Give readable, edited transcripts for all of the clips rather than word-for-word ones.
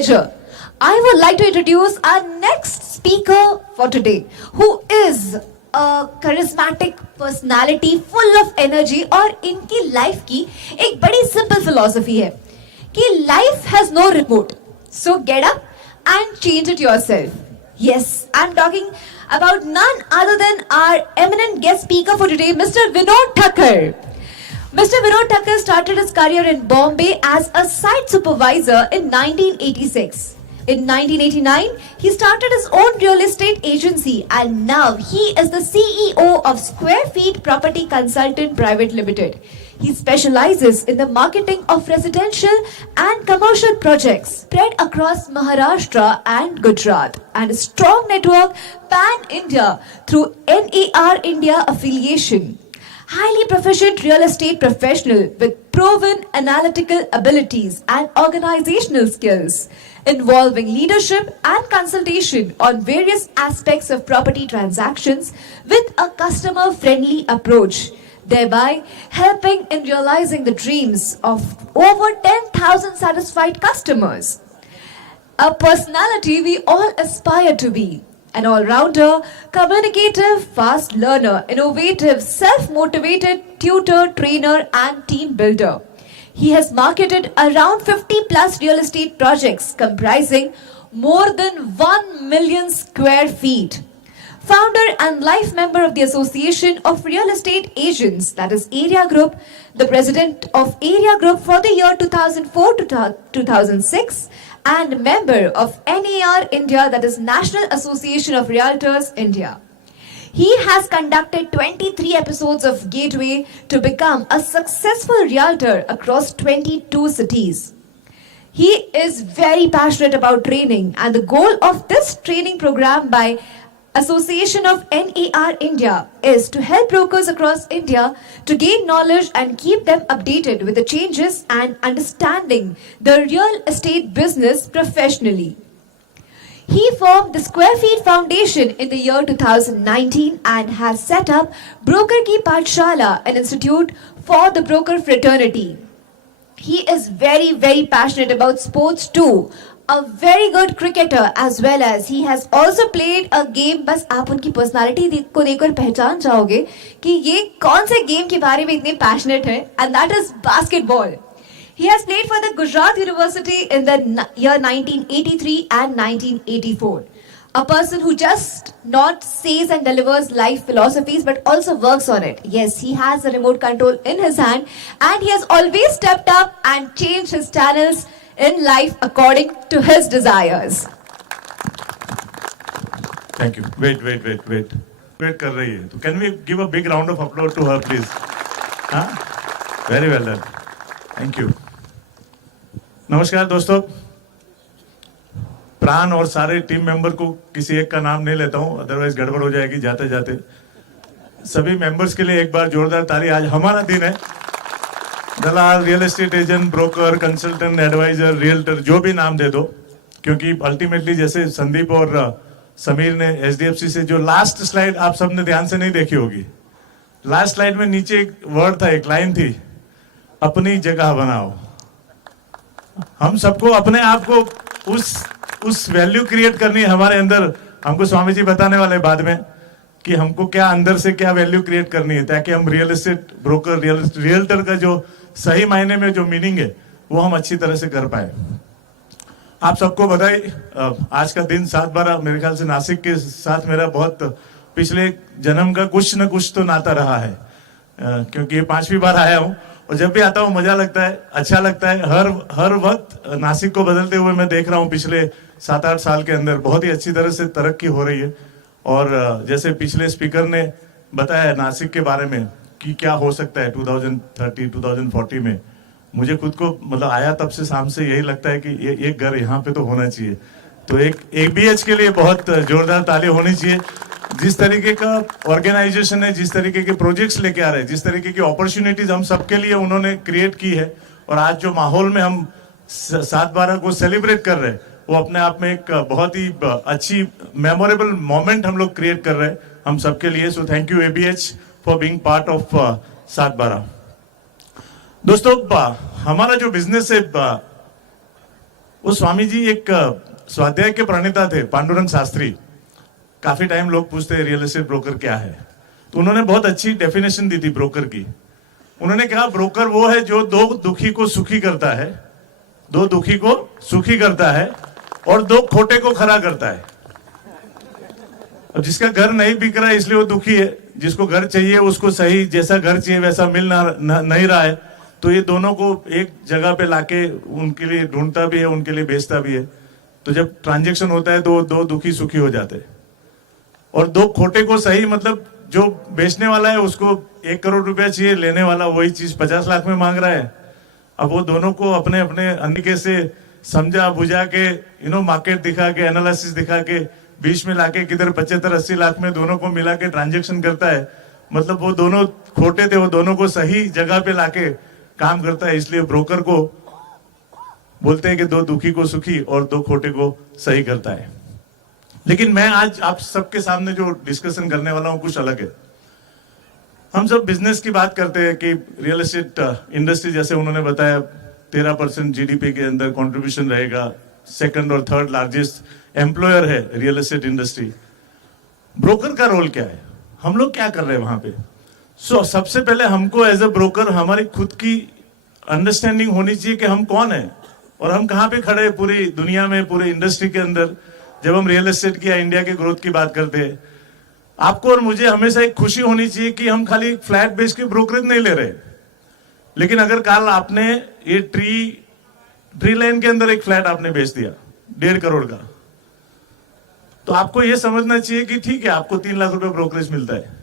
pleasure, I would like to introduce our next speaker for today, who is a charismatic personality full of energy और इनकी life की एक बड़ी simple philosophy है कि life has no remote, so get up and change it yourself. Yes, I'm talking about none other than our eminent guest speaker for today, Mr. Vinod Thakur. Mr. Vinod Thakur started his career in Bombay as a site supervisor in 1986. In 1989, he started his own real estate agency and now he is the CEO of Square Feet Property Consultant Private Limited. He specializes in the marketing of residential and commercial projects spread across Maharashtra and Gujarat and a strong network pan-India through NAR India affiliation. Highly proficient real estate professional with proven analytical abilities and organizational skills, involving leadership and consultation on various aspects of property transactions with a customer-friendly approach, thereby helping in realizing the dreams of over 10,000 satisfied customers. A personality we all aspire to be. An all-rounder, communicative, fast learner, innovative, self-motivated tutor, trainer and team builder. He has marketed around 50 plus real estate projects comprising more than 1 million square feet. Founder and life member of the Association of Real Estate Agents, that is Area Group, the president of Area Group for the year 2004 to 2006, and member of NAR India, that is National Association of Realtors India. He has conducted 23 episodes of Gateway to become a successful realtor across 22 cities. He is very passionate about training, and the goal of this training program by Association of NAR India is to help brokers across India to gain knowledge and keep them updated with the changes and understanding the real estate business professionally. He formed the Square Feet Foundation in the year 2019 and has set up Broker Ki Pathshala, an institute for the broker fraternity. He is very passionate about sports too. A very good cricketer as well as he has also played a game. बस आप उनकी personality को देखकर पहचान जाओगे कि ये कौन से game के बारे में इतने passionate है, and that is basketball. He has played for the Gujarat University in the year 1983 and 1984. A person who just not says and delivers life philosophies but also works on it. Yes, he has a remote control in his hand and he has always stepped up and changed his channels in life according to his desires. Thank you. Wait. Wait कर रही है. So can we give a big round of applause to her, please? Huh? Very well done. Thank you. नमस्कार दोस्तों. प्राण और सारे team member को किसी एक का नाम नहीं लेता हूं, अदरवाइज गड़बड़ हो जाएगी जाते जाते. सभी मेंबर्स के लिए एक बार जोरदार ताली. आज हमारा दिन है. दलाल, real estate agent, broker, consultant, advisor, realtor, जो भी नाम दे दो, क्योंकि अल्टीमेटली जैसे संदीप और समीर ने एचडीएफसी से जो लास्ट स्लाइड आप सबने ध्यान से नहीं देखी होगी. लास्ट स्लाइड में नीचे एक वर्ड था, एक लाइन थी, अपनी जगह बनाओ. हम सबको अपने आप को उस वैल्यू क्रिएट करनी है हमारे अंदर. हमको स्वामी जी बताने वाले बाद में कि हमको क्या अंदर से क्या वैल्यू क्रिएट करनी है ताकि हम रियल एस्टेट ब्रोकर, रियल्टर का जो सही मायने में जो मीनिंग है वो हम अच्छी तरह से कर पाए. आप सबको बधाई. आज का दिन 7/12 मेरे ख्याल से नासिक के साथ मेरा बहुत पिछले जन्म का कुछ न कुछ तो नाता रहा है, क्योंकि ये 5वीं बार आया हूँ और जब भी आता हूँ मजा लगता है, अच्छा लगता है. हर वक्त नासिक को बदलते हुए मैं देख रहा हूँ. पिछले 7-8 साल के अंदर बहुत ही अच्छी तरह से तरक्की हो रही है. और जैसे पिछले स्पीकर ने बताया नासिक के बारे में कि क्या हो सकता है 2030 2040 में, मुझे खुद को मतलब आया तब से शाम से यही लगता है कि एक घर यहाँ पे तो होना चाहिए. तो एक ABH के लिए बहुत जोरदार ताली होनी चाहिए. जिस तरीके का ऑर्गेनाइजेशन है, जिस तरीके के प्रोजेक्ट्स लेके आ रहे हैं, जिस तरीके की अपॉर्चुनिटीज हम सबके लिए उन्होंने क्रिएट की है, और आज जो माहौल में हम 7/12 को सेलिब्रेट कर रहे हैं वो अपने आप में एक बहुत ही अच्छी मेमोरेबल मोमेंट हम लोग क्रिएट कर रहे हैं हम सबके लिए. So thank you ABH for being part of 7/12. दोस्तों, हमारा जो बिजनेस है वो स्वामी जी एक स्वाध्याय के प्रणेता थे, पांडुरंग शास्त्री। काफी टाइम लोग पूछते हैं रियल एस्टेट ब्रोकर क्या है, तो उन्होंने बहुत अच्छी डेफिनेशन दी थी ब्रोकर की। उन्होंने कहा ब्रोकर वो है जो दो दुखी को सुखी करता है, दो दुखी को सुखी करता है और दो खोटे को खरा करता है। अब जिसका घर नहीं बिक रहा है इसलिए वो दुखी है, जिसको घर चाहिए उसको सही जैसा घर चाहिए वैसा मिल नहीं रहा है, तो ये दोनों को एक जगह पे लाके उनके लिए ढूंढता भी है, उनके लिए बेचता भी है। तो जब ट्रांजेक्शन होता है तो दो दुखी सुखी हो जाते हैं। और दो खोटे को सही, मतलब जो बेचने वाला है उसको 1 करोड़ रुपया चाहिए, लेने वाला वही चीज 50 लाख में मांग रहा है। अब वो दोनों को अपने अपने तरीके से समझा बुझा के मार्केट दिखा के एनालिसिस दिखा के बीच में लाके किधर 75-80 लाख में दोनों को मिला के ट्रांजेक्शन करता है। मतलब वो दोनों खोटे थे, वो दोनों को सही जगह पे लाके काम करता है। इसलिए ब्रोकर को बोलते हैं कि दो दुखी को सुखी और दो खोटे को सही करता है। लेकिन मैं आज आप सबके सामने जो डिस्कशन करने वाला हूं कुछ अलग है। हम सब बिजनेस की बात करते हैं कि रियल एस्टेट इंडस्ट्री, जैसे उन्होंने बताया 13% जीडीपी के अंदर कंट्रीब्यूशन रहेगा, सेकंड और थर्ड लार्जेस्ट एम्प्लॉयर है रियल एस्टेट इंडस्ट्री। ब्रोकर का रोल क्या है, हम लोग क्या कर रहे हैं वहां पे? सबसे पहले हमको एज अ ब्रोकर हमारी खुद की अंडरस्टैंडिंग होनी चाहिए कि हम कौन है और हम कहां पे खड़े हैं पूरी दुनिया में, पूरे इंडस्ट्री के अंदर। जब हम रियल एस्टेट की या इंडिया के ग्रोथ की बात करते हैं, आपको और मुझे हमेशा एक खुशी होनी चाहिए कि हम खाली फ्लैट बेच के ब्रोकरेज नहीं ले रहे। लेकिन अगर कल आपने ये ट्री लाइन के अंदर एक फ्लैट आपने बेच दिया 1.5 करोड़ का, तो आपको यह समझना चाहिए कि ठीक है आपको 3 लाख रुपए ब्रोकरेज मिलता है,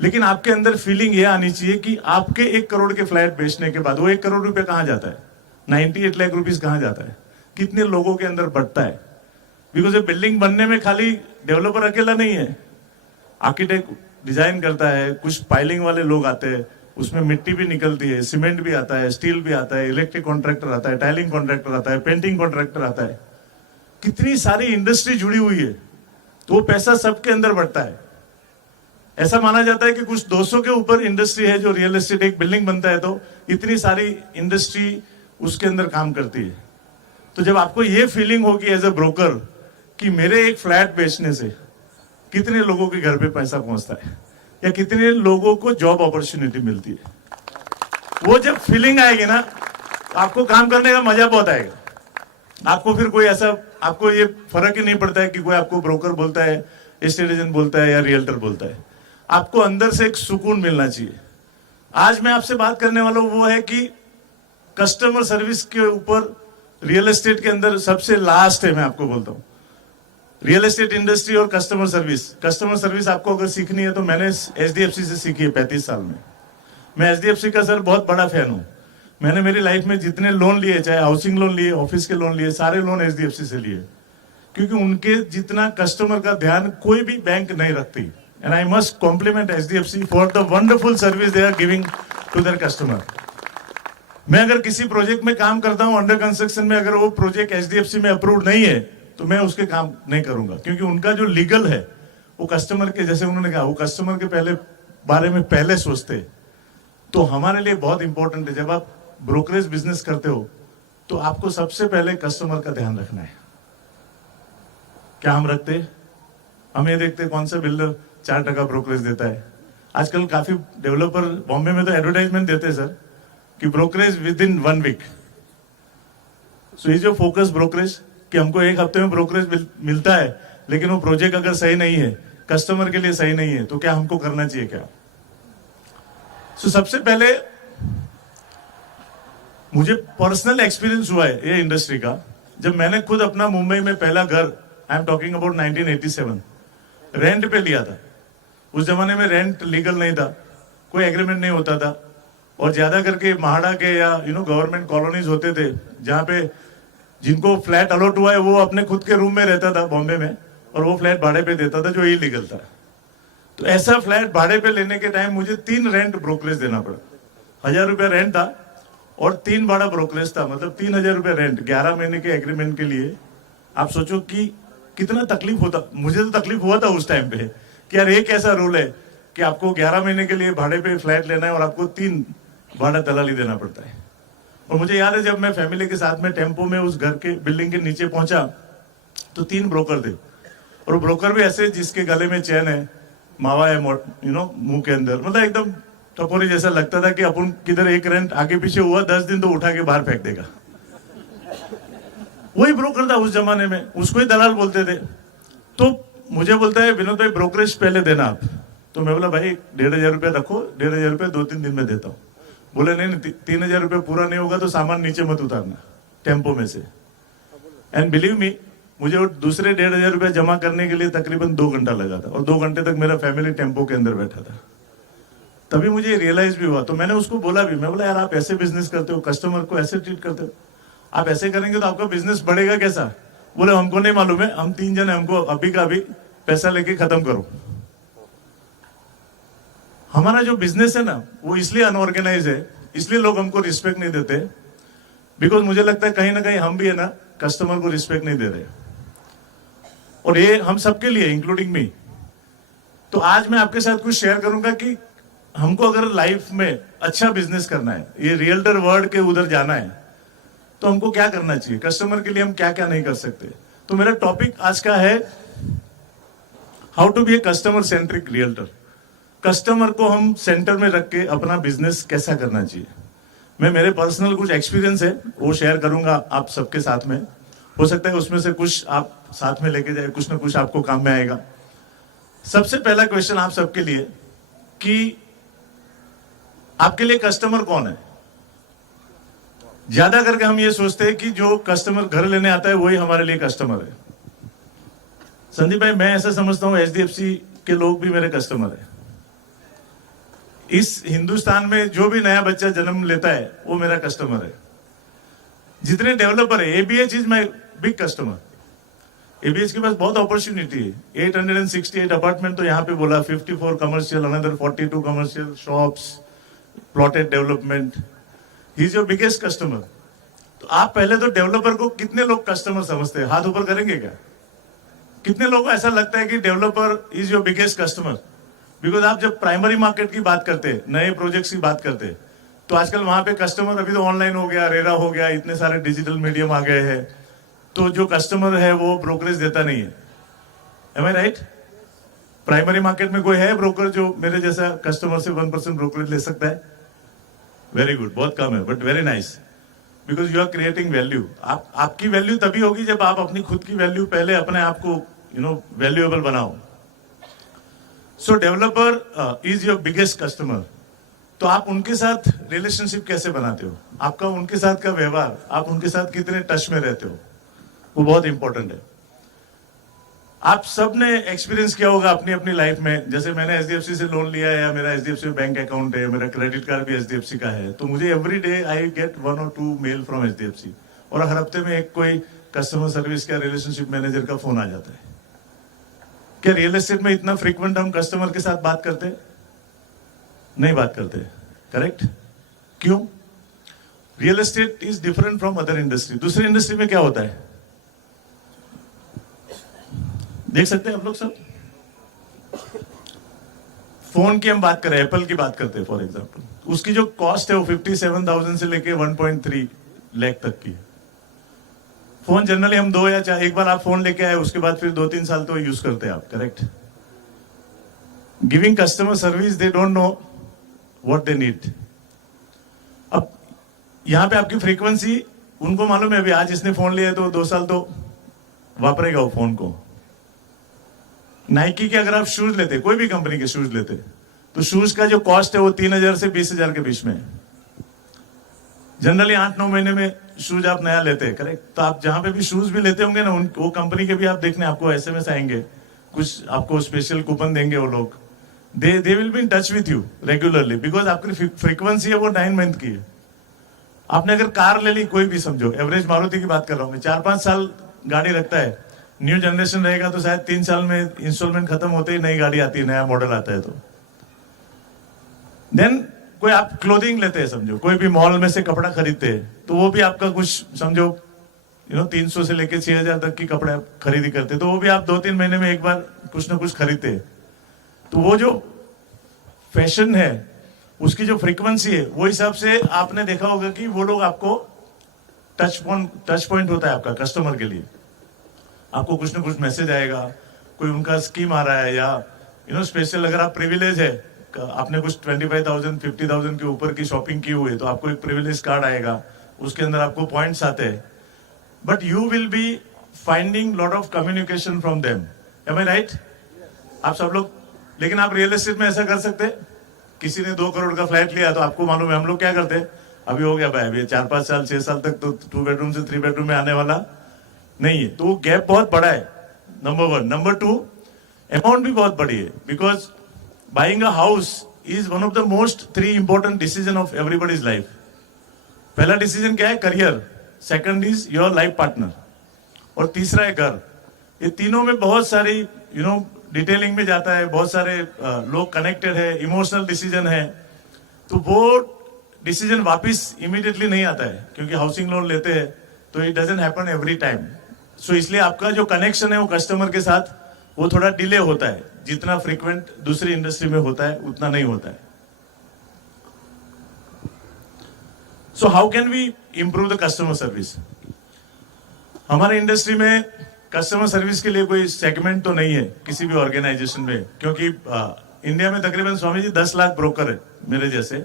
लेकिन आपके अंदर फीलिंग यह आनी चाहिए कि आपके 1 करोड़ के फ्लैट बेचने के बाद वो 1 करोड़ रुपए कहां जाता है, 98 लाख रुपीस कहां जाता है, कितने लोगों के अंदर बढ़ता है। बिकॉज ये बिल्डिंग बनने में खाली डेवलपर अकेला नहीं है, आर्किटेक्ट डिजाइन करता है, कुछ पाइलिंग वाले लोग आते हैं, उसमें मिट्टी भी निकलती है, सीमेंट भी आता है, स्टील भी आता है, इलेक्ट्रिक कॉन्ट्रैक्टर आता है, टाइलिंग कॉन्ट्रैक्टर आता है, पेंटिंग कॉन्ट्रैक्टर आता है। कितनी सारी इंडस्ट्री जुड़ी हुई है, तो वो पैसा सबके अंदर बढ़ता है। ऐसा माना जाता है कि कुछ 200 के ऊपर इंडस्ट्री है जो रियल एस्टेट, एक बिल्डिंग बनता है तो इतनी सारी इंडस्ट्री उसके अंदर काम करती है। तो जब आपको ये फीलिंग होगी एज ए ब्रोकर कि मेरे एक फ्लैट बेचने से कितने लोगों के घर पे पैसा पहुंचता है या कितने लोगों को जॉब अपॉर्चुनिटी मिलती है, वो जब फीलिंग आएगी ना, आपको काम करने का मजा बहुत आएगा। आपको फिर कोई ऐसा, आपको ये फर्क ही नहीं पड़ता है कि कोई आपको ब्रोकर बोलता है, एस्टेट एजेंट बोलता है या रियल्टर बोलता है। आपको अंदर से एक सुकून मिलना चाहिए। आज मैं आपसे बात करने वाला हूं वो है कि कस्टमर सर्विस के ऊपर रियल एस्टेट के अंदर सबसे लास्ट है। मैं आपको बोलता हूं रियल एस्टेट इंडस्ट्री और कस्टमर सर्विस। कस्टमर सर्विस आपको अगर सीखनी है तो मैंने एचडीएफसी से सीखी है 35 साल में। मैं एचडीएफसी का सर बहुत बड़ा फैन हूं। मैंने मेरी लाइफ में जितने लोन लिए, चाहे हाउसिंग लोन लिए, ऑफिस के लोन लिए, सारे लोन एचडीएफसी से लिए, क्योंकि उनके जितना कस्टमर का ध्यान कोई भी बैंक नहीं रखती। And I must compliment HDFC for the wonderful service they are giving to their customer. मैं अगर किसी प्रोजेक्ट में काम करता हूं अंडर कंस्ट्रक्शन में, अगर वो प्रोजेक्ट एचडीएफसी में अप्रूव्ड नहीं है तो मैं उसके काम नहीं करूंगा, क्योंकि उनका जो लीगल है वो कस्टमर के, जैसे उन्होंने कहा, वो कस्टमर के बारे में पहले सोचते। तो हमारे लिए बहुत इंपॉर्टेंट है, जब आप ब्रोकरेज बिजनेस करते हो तो आपको सबसे पहले कस्टमर का ध्यान रखना है। क्या हम रखते? हम ये देखते कौन सा बिल्डर 4% ब्रोकरेज देता है। आजकल काफी डेवलपर बॉम्बे में तो एडवर्टाइजमेंट देते हैं सर कि ब्रोकरेज विद इन 1 वीक। सो ये जो फोकस ब्रोकरेज कि हमको 1 हफ्ते में ब्रोकरेज मिलता है, लेकिन वो प्रोजेक्ट अगर सही नहीं है, कस्टमर के लिए सही नहीं है, तो क्या हमको करना चाहिए क्या? सबसे पहले मुझे पर्सनल एक्सपीरियंस हुआ है ये इंडस्ट्री का। जब मैंने खुद अपना मुंबई में पहला घर, आई एम टॉकिंग अबाउट 1987, रेंट पे लिया था। उस जमाने में रेंट लीगल नहीं था, कोई एग्रीमेंट नहीं होता था, और ज्यादा करके महाड़ा के या गवर्नमेंट कॉलोनीज होते थे जहां पे जिनको फ्लैट अलॉट हुआ है वो अपने खुद के रूम में रहता था बॉम्बे में, और वो फ्लैट भाड़े पे देता था जो इलीगल था। तो ऐसा फ्लैट भाड़े पे लेने के टाइम मुझे 3 रेंट ब्रोकरेज देना पड़ा। 1000 रुपया रेंट था और 3 भाड़ा ब्रोकरेज था, मतलब 3000 रुपया रेंट 11 महीने के एग्रीमेंट के लिए। आप सोचो कि कितना तकलीफ होता। मुझे तो तकलीफ हुआ था उस टाइम पे कि यार एक ऐसा रूल है कि आपको 11 महीने के लिए भाड़े पे फ्लैट लेना है और आपको 3 भाड़ा दलाली देना पड़ता है। और मुझे याद है जब मैं फैमिली के साथ में टेम्पो में उस घर के बिल्डिंग के नीचे पहुंचा तो 3 ब्रोकर थे, और ब्रोकर भी ऐसे जिसके गले में चैन है, मावा है मुंह के अंदर, मतलब एकदम टपोरी जैसा लगता था कि अपन किधर एक रेंट आगे पीछे हुआ 10 दिन तो उठा के बाहर फेंक देगा। वही ब्रोकर था उस जमाने में, उसको ही दलाल बोलते थे। तो मुझे बोलता है विनोद भाई ब्रोकरेज पहले देना आप। तो मैं बोला भाई 1500 रुपया रखो, 1500 रुपया 2-3 दिन में देता हूँ। बोले नहीं 3000 रुपया पूरा नहीं होगा तो सामान नीचे मत उतारना टेम्पो में से। एंड बिलीव मी, मुझे वो दूसरे 1500 रुपया जमा करने के लिए तकरीबन 2 घंटा लगा था, और 2 घंटे तक मेरा फैमिली टेम्पो के अंदर बैठा था। तभी मुझे रियलाइज भी हुआ। तो मैंने उसको बोला भी, मैं बोला यार आप ऐसे बिजनेस करते हो, कस्टमर को ऐसे ट्रीट करते हो, आप ऐसे करेंगे तो आपका बिजनेस बढ़ेगा कैसा? बोले हमको नहीं मालूम है, हम 3 जन है, हमको अभी का अभी पैसा लेके खत्म करो। हमारा जो बिजनेस है ना वो इसलिए अनऑर्गेनाइज है, इसलिए लोग हमको रिस्पेक्ट नहीं देते, बिकॉज मुझे लगता है कहीं ना कहीं हम भी है ना कस्टमर को रिस्पेक्ट नहीं दे रहे, और ये हम सबके लिए इंक्लूडिंग मी। तो आज मैं आपके साथ कुछ शेयर करूंगा कि हमको अगर लाइफ में अच्छा बिजनेस करना है, ये रियल्टर वर्ल्ड के उधर जाना है, तो हमको क्या करना चाहिए, कस्टमर के लिए हम क्या क्या नहीं कर सकते। तो मेरा टॉपिक आज का है how to be a customer centric realtor. Customer को हम सेंटर में रख के अपना बिजनेस कैसा करना चाहिए। मैं मेरे पर्सनल कुछ एक्सपीरियंस है वो शेयर करूंगा आप सबके साथ में। हो सकता है उसमें से कुछ आप साथ में लेके जाए, कुछ ना कुछ आपको काम में आएगा। सबसे पहला क्वेश्चन आप सबके लिए कि आपके लिए कस्टमर कौन है? ज्यादा करके हम ये सोचते हैं कि जो कस्टमर घर लेने आता है वही हमारे लिए कस्टमर है। संदीप भाई, मैं ऐसा समझता हूं एचडीएफसी के लोग भी मेरे कस्टमर है। इस हिंदुस्तान में जो भी नया बच्चा जन्म लेता है वो मेरा कस्टमर है। जितने डेवलपर है, ABH is my big customer. ABH के पास बहुत अपॉर्चुनिटी है। 868 अपार्टमेंट तो यहाँ पे बोला, 54 commercial, another 42 commercial shops, plotted development. He is your biggest customer. तो आप पहले तो डेवलपर को कितने लोग कस्टमर समझते हैं? हाथ ऊपर करेंगे क्या? कितने लोगों को ऐसा लगता है कि developer is your biggest customer? Because आप जब प्राइमरी मार्केट की बात करते हैं, नए प्रोजेक्ट्स की बात करते हैं, तो आजकल वहां पे कस्टमर अभी तो ऑनलाइन हो गया, रेरा हो गया, इतने सारे डिजिटल मीडियम आ गए हैं, तो जो कस्टमर है वो ब्रोकरेज देता नहीं है। M I right? Primary market में कोई है ब्रोकर जो मेरे जैसा कस्टमर से 1% ब्रोकरेज ले सकता है? वेरी गुड, बहुत कम है, but very nice, because you are creating value. आपकी वैल्यू तभी होगी जब आप अपनी खुद की वैल्यू पहले अपने आप को वैल्यूएबल बनाओ। So developer is your biggest customer. तो आप उनके साथ रिलेशनशिप कैसे बनाते हो, आपका उनके साथ का व्यवहार, आप उनके साथ कितने टच में रहते हो, वो बहुत इंपॉर्टेंट है। आप सब ने एक्सपीरियंस किया होगा अपनी अपनी लाइफ में। जैसे मैंने एचडीएफसी से लोन लिया है, या मेरा एचडीएफसी बैंक अकाउंट है, मेरा क्रेडिट कार्ड भी एचडीएफसी का है, तो मुझे every day I get 1 or 2 mail from HDFC, और हर हफ्ते में एक कोई कस्टमर सर्विस का रिलेशनशिप मैनेजर का फोन आ जाता है। क्या रियल एस्टेट में इतना फ्रीक्वेंट हम कस्टमर के साथ बात करते? नहीं बात करते, करेक्ट? क्यों? Real estate is different from other industry. दूसरी इंडस्ट्री में क्या होता है देख सकते हैं आप लोग सब। फोन की हम बात करें, एप्पल की बात करते हैं फॉर एग्जांपल, उसकी जो कॉस्ट है वो 57,000 से लेके 1.3 लाख तक की है। फोन जनरली हम 2 या 4, एक बार आप फोन लेके आए उसके बाद फिर 2-3 साल तो यूज करते हैं आप, correct? Giving customer service, they don't know what they need. अब यहां पे आपकी फ्रीक्वेंसी, उनको मालूम है अभी आज इसने फोन लिया है तो 2 साल तो वापरेगा वो फोन को। नाइकी के अगर आप शूज लेते, कोई भी कंपनी के शूज लेते, तो शूज का जो कॉस्ट है वो 3,000 से 20,000 के बीच में है। जनरली 8-9 महीने में शूज आप नया लेते हैं, करेक्ट? तो आप जहां पे भी शूज भी लेते होंगे ना, वो कंपनी के भी आप देखने आपको एसएमएस आएंगे, कुछ आपको स्पेशल कूपन देंगे वो लोग। They will be in touch with you regularly, because आपकी फ्रीक्वेंसी है वो 9 मंथ की है। आपने अगर कार ले ली, कोई भी समझो, एवरेज मारुति की बात कर रहा हूं मैं, 4-5 साल गाड़ी रखता है। न्यू जनरेशन रहेगा तो शायद 3 साल में इंस्टॉलमेंट खत्म होते ही नई गाड़ी आती है, नया मॉडल आता है। तो देन कोई आप क्लोथिंग लेते हैं, समझो कोई भी मॉल में से कपड़ा खरीदते हैं, तो वो भी आपका कुछ समझो 300 से लेके 6,000 तक की कपड़ा खरीदी करते हैं, तो वो भी आप 2-3 महीने में एक बार कुछ ना कुछ खरीदते हैं। तो वो जो फैशन है उसकी जो फ्रीक्वेंसी है वो हिसाब से आपने देखा होगा कि वो लोग आपको टच पॉइंट होता है आपका कस्टमर के लिए, आपको कुछ ना कुछ मैसेज आएगा, कोई उनका स्कीम आ रहा है, या स्पेशल अगर आप प्रिविलेज है, आपने कुछ 25,000 50,000 के ऊपर की शॉपिंग की हुई है तो आपको एक प्रिविलेज कार्ड आएगा, उसके अंदर आपको पॉइंट्स आते हैं, but you will be finding lot of communication from them. Am I right? आप सब लोग, लेकिन आप रियल एस्टेट में ऐसा कर सकते हैं, किसी ने 2 करोड़ का फ्लैट लिया तो आपको मालूम है हम लोग क्या करते हैं, अभी हो गया भाई, अभी 4-5 साल 6 साल तक तो 2 बेडरूम से 3 बेडरूम में आने वाला नहीं है, तो वो गैप बहुत बड़ा है, नंबर 1। नंबर 2, अमाउंट भी बहुत बड़ी है, because buying a house is one of the most 3 important decision of everybody's life. पहला डिसीजन क्या है? Career, second is your life partner, और तीसरा है घर। ये तीनों में बहुत सारी डिटेलिंग में जाता है, बहुत सारे लोग कनेक्टेड है, इमोशनल डिसीजन है, तो वो डिसीजन वापस इमीडिएटली नहीं आता है, क्योंकि हाउसिंग लोन लेते हैं तो it doesn't happen every time. So इसलिए आपका जो कनेक्शन है वो कस्टमर के साथ वो थोड़ा डिले होता है, जितना फ्रीक्वेंट दूसरी इंडस्ट्री में होता है उतना नहीं होता है। So how can we improve the customer service? हमारे इंडस्ट्री में कस्टमर सर्विस के लिए कोई सेगमेंट तो नहीं है किसी भी ऑर्गेनाइजेशन में, क्योंकि इंडिया में तकरीबन स्वामी जी 10 लाख ब्रोकर है मेरे जैसे,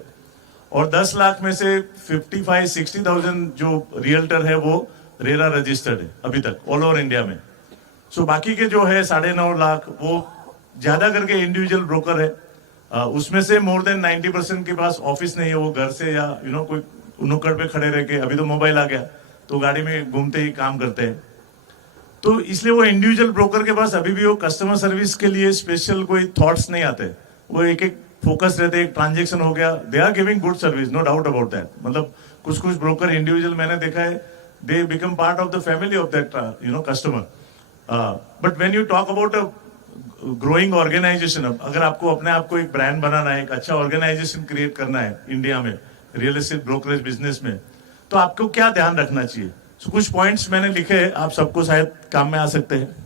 और 10 लाख में से 55-60,000 जो रियल्टर है वो रेरा रजिस्टर्ड है अभी तक ऑल ओवर इंडिया में। सो बाकी के जो है 9.5 लाख वो ज्यादा करके इंडिविजुअल ब्रोकर है, उसमें से मोर देन 90% के पास ऑफिस नहीं है, वो घर से या कोई नुक्कड़ पे खड़े रह के, अभी तो मोबाइल आ गया तो गाड़ी में घूमते ही काम करते हैं, तो इसलिए वो इंडिविजुअल ब्रोकर के पास अभी भी वो कस्टमर सर्विस के लिए स्पेशल कोई थॉट्स नहीं आते, वो एक एक फोकस रहते, एक ट्रांजेक्शन हो गया, they are giving good service, no doubt about that. मतलब कुछ कुछ ब्रोकर इंडिविजुअल मैंने देखा है, they become part of the family of that customer, but when you talk about a growing organization, अगर आपको अपने आप को एक ब्रांड बनाना है, एक अच्छा ऑर्गेनाइजेशन क्रिएट करना है इंडिया में रियल एस्टेट ब्रोकरेज बिजनेस में, तो आपको क्या ध्यान रखना चाहिए? कुछ पॉइंट्स मैंने लिखे हैं, आप सबको शायद काम में आ सकते हैं।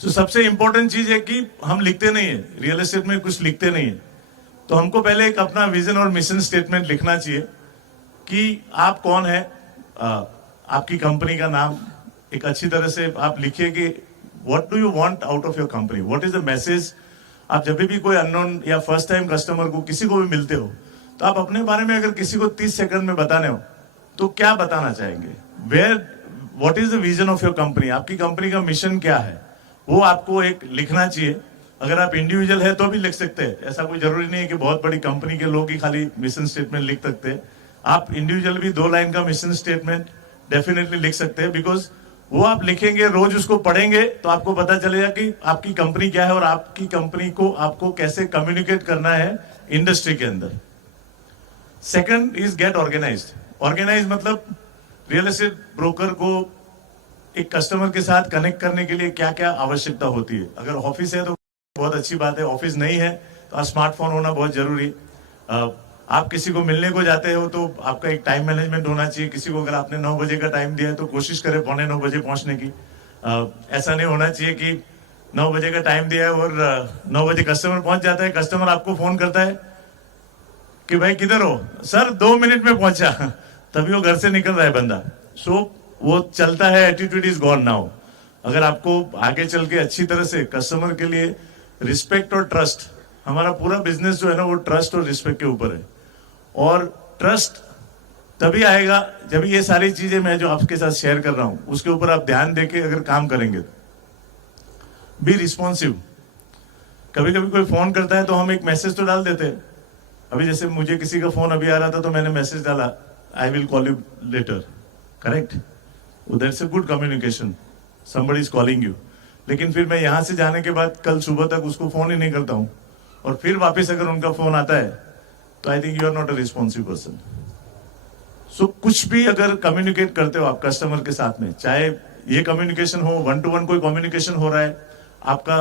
सबसे इंपॉर्टेंट चीज है कि हम लिखते नहीं है, रियल एस्टेट में कुछ लिखते नहीं है, तो हमको पहले एक अपना विजन और मिशन स्टेटमेंट लिखना चाहिए कि आप कौन है, आपकी कंपनी का नाम एक अच्छी तरह से आप लिखिए कि what do you want out of your company, what is the message. आप जब भी कोई अननोन या फर्स्ट टाइम कस्टमर को किसी को भी मिलते हो तो आप अपने बारे में अगर किसी को 30 सेकंड में बताने हो तो क्या बताना चाहेंगे? What is the vision of your company, आपकी कंपनी का मिशन क्या है, वो आपको एक लिखना चाहिए। अगर आप इंडिविजुअल है तो भी लिख सकते हैं, ऐसा कोई जरूरी नहीं है कि बहुत बड़ी कंपनी के लोग ही खाली मिशन स्टेटमेंट लिख सकते हैं, आप इंडिविजुअल भी 2 लाइन का मिशन स्टेटमेंट डेफिनेटली लिख सकते हैं, बिकॉज वो आप लिखेंगे, रोज उसको पढ़ेंगे तो आपको पता चलेगा कि आपकी कंपनी क्या है और आपकी कंपनी को आपको कैसे कम्युनिकेट करना है इंडस्ट्री के अंदर। Second is get organized. Organize मतलब रियल एस्टेट ब्रोकर को एक कस्टमर के साथ कनेक्ट करने के लिए क्या क्या आवश्यकता होती है। अगर ऑफिस है तो बहुत अच्छी बात है, ऑफिस नहीं है तो स्मार्टफोन होना बहुत जरूरी। आप किसी को मिलने को जाते हो तो आपका एक टाइम मैनेजमेंट होना चाहिए। किसी को अगर आपने 9 बजे का टाइम दिया है तो कोशिश करें 8:45 बजे पहुंचने की। ऐसा नहीं होना चाहिए कि 9 बजे का टाइम दिया है और 9 बजे कस्टमर पहुंच जाता है, कस्टमर आपको फोन करता है कि भाई किधर हो, सर 2 मिनट में पहुंचा, तभी वो घर से निकल रहा है बंदा। सो वो चलता है, एटीट्यूड इज गॉन नाउ। अगर आपको आगे चल के अच्छी तरह से कस्टमर के लिए रिस्पेक्ट और ट्रस्ट, हमारा पूरा बिजनेस जो है ना वो ट्रस्ट और रिस्पेक्ट के ऊपर है, और ट्रस्ट तभी आएगा जब ये सारी चीजें मैं जो आपके साथ शेयर कर रहा हूं उसके ऊपर आप ध्यान देके अगर काम करेंगे। Be responsive. कभी कभी कोई फोन करता है तो हम एक मैसेज तो डाल देते हैं। अभी जैसे मुझे किसी का फोन अभी आ रहा था तो मैंने मैसेज डाला, I will call you later, correct? That's a good communication, somebody is calling you। लेकिन फिर मैं यहां से जाने के बाद कल सुबह तक उसको फोन ही नहीं करता हूं, और फिर वापस अगर उनका फोन आता है तो I think you are not a responsive person. So कुछ भी अगर कम्युनिकेट करते हो आप कस्टमर के साथ में, चाहे ये कम्युनिकेशन हो, 1-to-1 कोई कम्युनिकेशन हो रहा है आपका,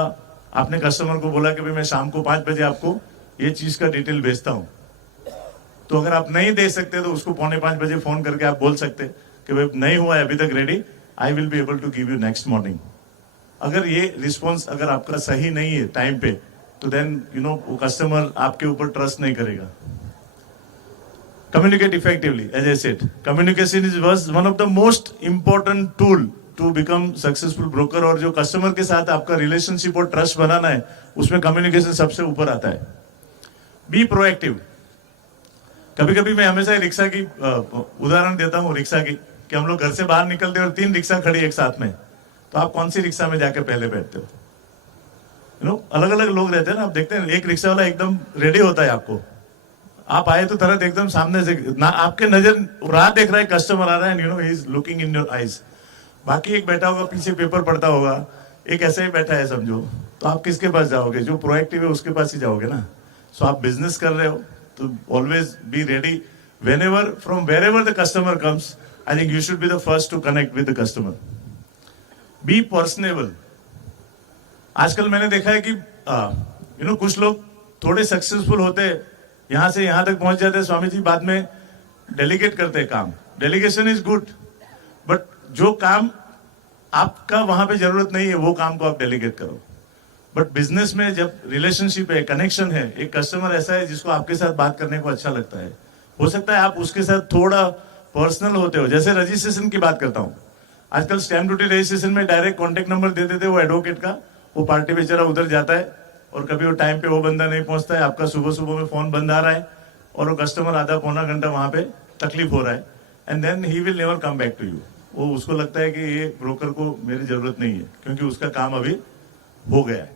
आपने कस्टमर को बोला कि भाई मैं शाम को 5 बजे आपको ये चीज का डिटेल भेजता हूं, तो अगर आप नहीं दे सकते तो उसको 4:45 बजे फोन करके आप बोल सकते कि भाई नहीं हुआ है अभी तक ready, I will be able to give you next morning. अगर ये रिस्पॉन्स अगर आपका सही नहीं है टाइम पे, तो देन वो कस्टमर आपके ऊपर ट्रस्ट नहीं करेगा। Communicate effectively, as I said. Communication was one of the most important tool to become successful broker. और जो कस्टमर के साथ आपका रिलेशनशिप और ट्रस्ट बनाना है, उसमें कम्युनिकेशन सबसे ऊपर आता है. Be proactive. कभी कभी मैं हमेशा रिक्शा की उदाहरण देता हूँ, रिक्शा की, कि हम लोग घर से बाहर निकलते हैं और 3 रिक्शा खड़ी एक साथ में, तो आप कौन सी रिक्शा में जाके पहले बैठते हो? अलग अलग लोग रहते हैं ना, आप देखते हैं एक रिक्शा वाला एकदम रेडी होता है आपको, आप आए तो तुरंत एकदम सामने से ना आपके नजर राह देख रहा है, कस्टमर आ रहा है, he is looking in your eyes. बाकी एक बैठा होगा पीछे पेपर पढ़ता होगा, एक ऐसे ही बैठा है समझो, तो आप किसके पास जाओगे? जो प्रोएक्टिव है उसके पास ही जाओगे ना. सो आप बिजनेस कर रहे हो तो always be ready. Whenever from wherever the customer comes, I think you should be the first to connect with the customer. Be personable. आजकल मैंने देखा है कि कुछ लोग थोड़े सक्सेसफुल होते हैं, यहां से यहां तक पहुंच जाते हैं, स्वामी जी बाद में डेलीगेट करते हैं काम. डेलीगेशन इज गुड, बट जो काम आपका वहां पे जरूरत नहीं है वो काम को आप डेलीगेट करो. बट बिजनेस में जब रिलेशनशिप है, कनेक्शन है, एक कस्टमर ऐसा है जिसको आपके साथ बात करने को अच्छा लगता है, हो सकता है आप उसके साथ थोड़ा पर्सनल होते हो. जैसे रजिस्ट्रेशन की बात करता हूं, आजकल स्टैम्प ड्यूटी रजिस्ट्रेशन में डायरेक्ट कॉन्टेक्ट नंबर दे देते वो एडवोकेट का, वो पार्टी बेचारा उधर जाता है और कभी वो टाइम पे वो बंदा नहीं पहुंचता है, आपका सुबह सुबह में फोन बंद आ रहा है और वो कस्टमर आधा पौना घंटा वहां पे तकलीफ हो रहा है, and then he will never come back to you. वो उसको लगता है कि ये ब्रोकर को मेरी जरूरत नहीं है क्योंकि उसका काम अभी हो गया है.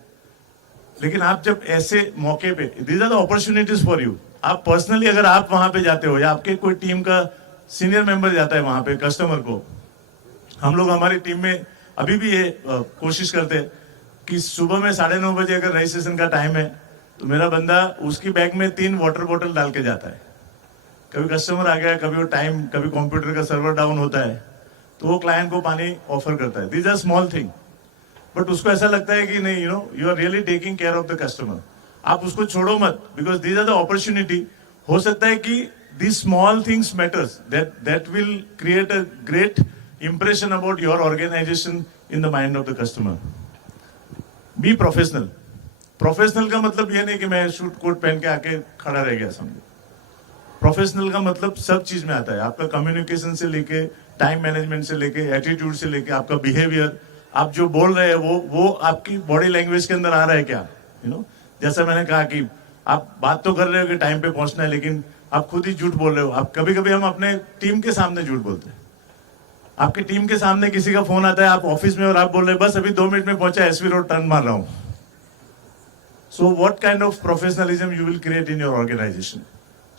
लेकिन आप जब ऐसे मौके पे, these are the opportunities for you. आप पर्सनली अगर आप वहां पे जाते हो या आपके कोई टीम का सीनियर मेंबर जाता है वहां पे कस्टमर को, हम लोग हमारी टीम में अभी भी ये कोशिश करते हैं कि सुबह में 9:30 बजे अगर रजिस्ट्रेशन का टाइम है तो मेरा बंदा उसकी बैग में 3 वाटर बोतल डाल के जाता है. कभी कस्टमर आ गया, कभी वो टाइम, कभी कंप्यूटर का सर्वर डाउन होता है तो वो क्लाइंट को पानी ऑफर करता है. These are small thing, but उसको ऐसा लगता है कि नहीं, you are really taking care of the customer. आप उसको छोड़ो मत, because these are the opportunity. हो सकता है कि these small things matters that will create a great impression about your organization in the mind of the customer. Be professional. Professional का मतलब ये नहीं कि मैं सूट कोट पहन के आके खड़ा रह गया समझो. प्रोफेशनल का मतलब सब चीज में आता है. आपका कम्युनिकेशन से लेके, टाइम मैनेजमेंट से लेके, एटीट्यूड से लेके, आपका बिहेवियर, आप जो बोल रहे हैं वो आपकी बॉडी लैंग्वेज के अंदर आ रहा है क्या? जैसा मैंने कहा कि आप बात तो कर रहे हो कि टाइम पे पहुंचना है, लेकिन आप खुद ही झूठ बोल रहे हो. आप कभी कभी हम अपने टीम के सामने झूठ बोलते हैं. आपकी टीम के सामने किसी का फोन आता है, आप ऑफिस में, और आप बोल रहे हैं बस अभी 2 मिनट में पहुंचा, एसवी रोड टर्न मार रहा हूं. So what kind of professionalism you will create in your organisation?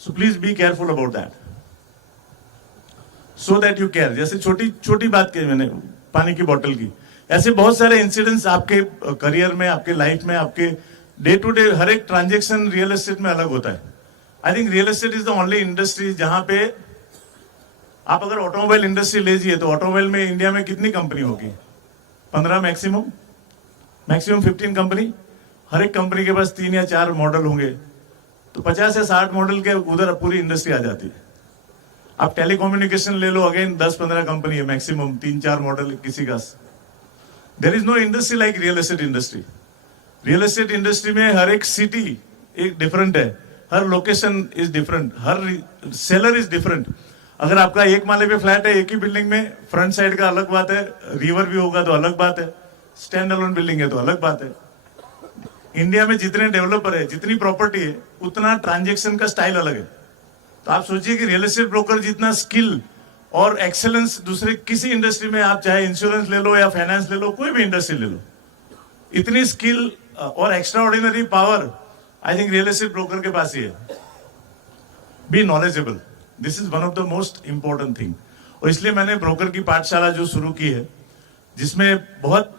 So please be careful about that, so that you care. जैसे छोटी छोटी बात की मैंने, पानी की बोतल की, ऐसे बहुत सारे इंसिडेंट्स आपके करियर में, आपके लाइफ में, आपके डे टू डे हर एक ट्रांजेक्शन रियल एस्टेट में अलग होता है. आई think real estate is the only industry जहां पे आप अगर ऑटोमोबाइल इंडस्ट्री लीजिए तो ऑटोमोबाइल में इंडिया में कितनी कंपनी होगी? 15 मैक्सिमम 15 कंपनी. हर एक कंपनी के पास 3 या 4 मॉडल होंगे, तो 50 या 60 मॉडल के उधर पूरी इंडस्ट्री आ जाती है. आप टेलीकम्युनिकेशन ले लो, अगेन 10-15 कंपनी है मैक्सिमम, 3-4 मॉडल किसी का. There is no industry like real estate industry. Real estate industry में हर एक सिटी एक डिफरेंट है, हर लोकेशन इज डिफरेंट, हर सेलर इज डिफरेंट. अगर आपका 1 माले पे फ्लैट है, एक ही बिल्डिंग में, फ्रंट साइड का अलग बात है, रिवर भी होगा तो अलग बात है, स्टैंड अलोन बिल्डिंग है तो अलग बात है. इंडिया में जितने डेवलपर है, जितनी प्रॉपर्टी है, उतना ट्रांजेक्शन का स्टाइल अलग है. तो आप सोचिए कि रियल एस्टेट ब्रोकर जितना स्किल और एक्सेलेंस दूसरे किसी इंडस्ट्री में, आप चाहे इंश्योरेंस ले लो या फाइनेंस ले लो, कोई भी इंडस्ट्री ले लो, इतनी स्किल और extraordinary power I think real estate broker के पास ही है. Be knowledgeable, this is one of the most important thing. और इसलिए मैंने ब्रोकर की पाठशाला जो शुरू की है, जिसमें बहुत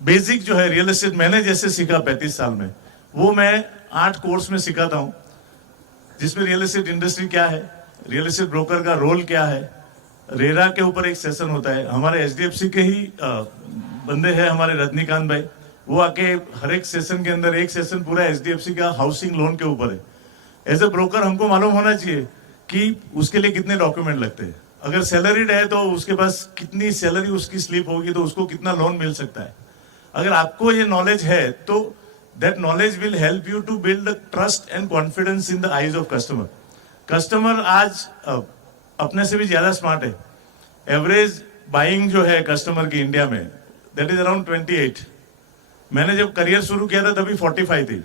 बेसिक जो है रियल एस्टेट मैंने जैसे सीखा 35 साल में, वो मैं 8 कोर्स में सिखाता हूं, जिसमें रियल एस्टेट इंडस्ट्री क्या है, रियल एस्टेट ब्रोकर का रोल क्या है. रेरा के ऊपर एक सेशन होता है, हमारे एचडीएफसी के ही बंदे हैं, हमारे रजनीकांत भाई, वो आके हर एक सेशन के अंदर, एक सेशन पूरा एचडीएफसी का हाउसिंग लोन के ऊपर है. एज ए ब्रोकर हमको मालूम होना चाहिए कि उसके लिए कितने डॉक्यूमेंट लगते हैं. अगर सैलरीड है तो उसके पास कितनी सैलरी उसकी स्लिप होगी, तो उसको कितना लोन मिल सकता है. अगर आपको ये नॉलेज है तो that knowledge will help you to build trust and confidence in the eyes of customer. Customer आज अपने से भी ज्यादा स्मार्ट है। एवरेज बाइंग जो है कस्टमर की इंडिया में, दैट इज अराउंड 28। मैंने जब करियर शुरू किया था तभी 45 थी।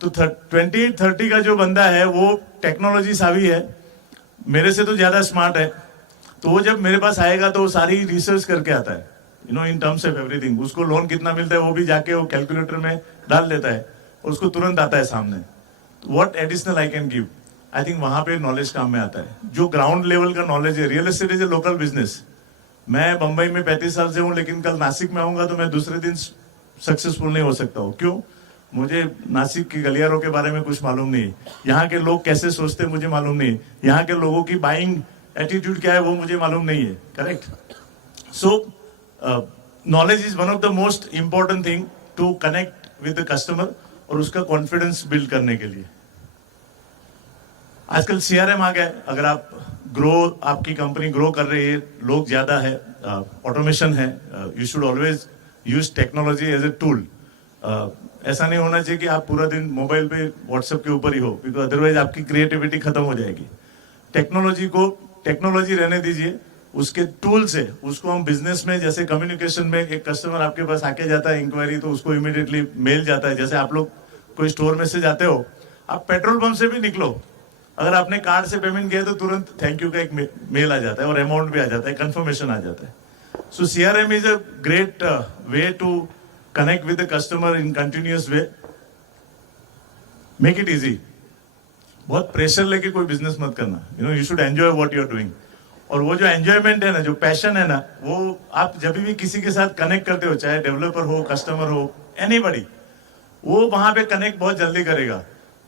तो 28-30 का जो बंदा है वो टेक्नोलॉजी सावी है, मेरे से तो ज्यादा स्मार्ट है। तो वो जब मेरे पास आएगा तो वो सारी रिसर्च करके आता है, इन टर्म्स ऑफ एवरीथिंग। उसको लोन कितना मिलता है वो भी जाके वो कैलकुलेटर में डाल देता है, उसको तुरंत आता है सामने। What additional I can give, I think वहां पे नॉलेज काम में आता है। जो ग्राउंड लेवल का नॉलेज है, real estate is a local business. मैं बंबई में 35 साल से हूँ, लेकिन कल नासिक में आऊंगा तो मैं दूसरे दिन सक्सेसफुल नहीं हो सकता हूँ। क्यों? मुझे नासिक के गलियारों के बारे में कुछ मालूम नहीं, यहाँ के लोग कैसे सोचते हैं मुझे मालूम नहीं, यहाँ के लोगों की बाइंग एटीट्यूड क्या है वो मुझे मालूम नहीं है। Correct? So knowledge is one of the most important thing to connect with the customer और उसका कॉन्फिडेंस बिल्ड करने के लिए। आजकल सीआरएम आ गया। अगर आप आपकी कंपनी ग्रो कर रही है, लोग ज्यादा है, ऑटोमेशन है, you should always use technology as a tool. ऐसा नहीं होना चाहिए कि आप पूरा दिन मोबाइल पे व्हाट्सएप के ऊपर ही हो, बिकॉज अदरवाइज आपकी क्रिएटिविटी खत्म हो जाएगी। टेक्नोलॉजी रहने दीजिए, उसके टूल से उसको हम बिजनेस में, जैसे कम्युनिकेशन में, एक कस्टमर आपके पास आके जाता है इंक्वायरी, तो उसको इमीडिएटली मेल जाता है। जैसे आप लोग कोई स्टोर में से जाते हो, आप पेट्रोल पंप से भी निकलो, अगर आपने कार्ड से पेमेंट किया तो तुरंत थैंक यू का एक मेल आ जाता है और अमाउंट भी आ जाता है, कंफर्मेशन आ जाता है। So CRM is a great way to connect with the customer in continuous way. Make it easy. बहुत प्रेशर लेके कोई बिजनेस मत करना। You should enjoy what you are doing. और वो जो एंजॉयमेंट है ना, जो पैशन है ना, वो आप जब भी किसी के साथ कनेक्ट करते हो, चाहे डेवलपर हो, कस्टमर हो, एनीबॉडी, वो वहां पे कनेक्ट बहुत जल्दी करेगा।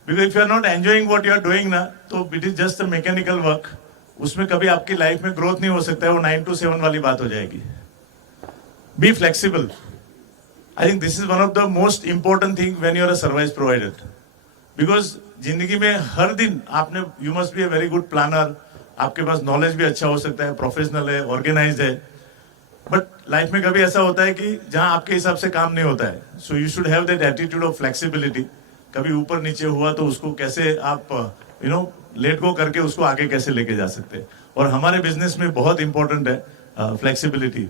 Because if you are not enjoying what you are doing ना, तो it is just a mechanical work. उसमें कभी आपकी लाइफ में ग्रोथ नहीं हो सकता है, वो 9 to 7 वाली बात हो जाएगी। Be flexible. I think this is one of the most important thing when you are a service provider. Because जिंदगी में हर दिन आपने, you must be a very good planner, आपके पास नॉलेज भी अच्छा हो सकता है, प्रोफेशनल है, ऑर्गेनाइज्ड है, बट लाइफ में कभी ऐसा होता है कि जहां आपके हिसाब से काम नहीं होता है। So you should have that attitude of flexibility. कभी ऊपर नीचे हुआ तो उसको कैसे आप लेट गो करके उसको आगे कैसे लेके जा सकते हैं। और हमारे बिजनेस में बहुत इंपॉर्टेंट है फ्लेक्सिबिलिटी।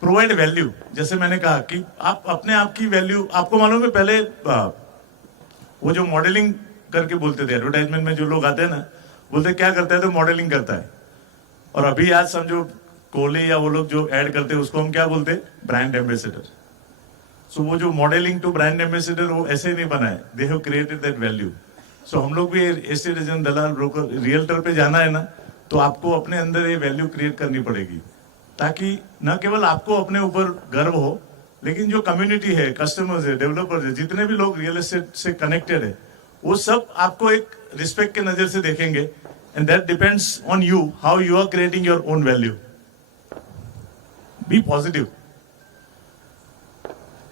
Provide value. जैसे मैंने कहा कि आप अपने आप की वैल्यू, आपको मालूम है पहले वो जो मॉडलिंग करके बोलते थे, एडवर्टाइजमेंट में जो लोग आते हैं ना, बोलते क्या करता है, तो मॉडलिंग करता है। और अभी आज समझो कोहली या वो लोग जो ऐड करते हैं उसको हम क्या बोलते हैं, ब्रांड एम्बेसडर। सो वो जो मॉडलिंग टू ब्रांड एम्बेसडर, वो ऐसे ही नहीं बना है, they have created that value. So हम लोग भी एस्टेट एजेंट, दलाल, ब्रोकर, रियल्टर पे जाना है ना, तो आपको अपने अंदर ये वैल्यू क्रिएट करनी पड़ेगी, ताकि न केवल आपको अपने ऊपर गर्व हो, लेकिन जो कम्युनिटी है, कस्टमर्स है, डेवलपर्स है, जितने भी लोग रियल एस्टेट से कनेक्टेड है, वो सब आपको एक रिस्पेक्ट के नजर से देखेंगे। And that depends on you, how you are creating your own value. Be positive.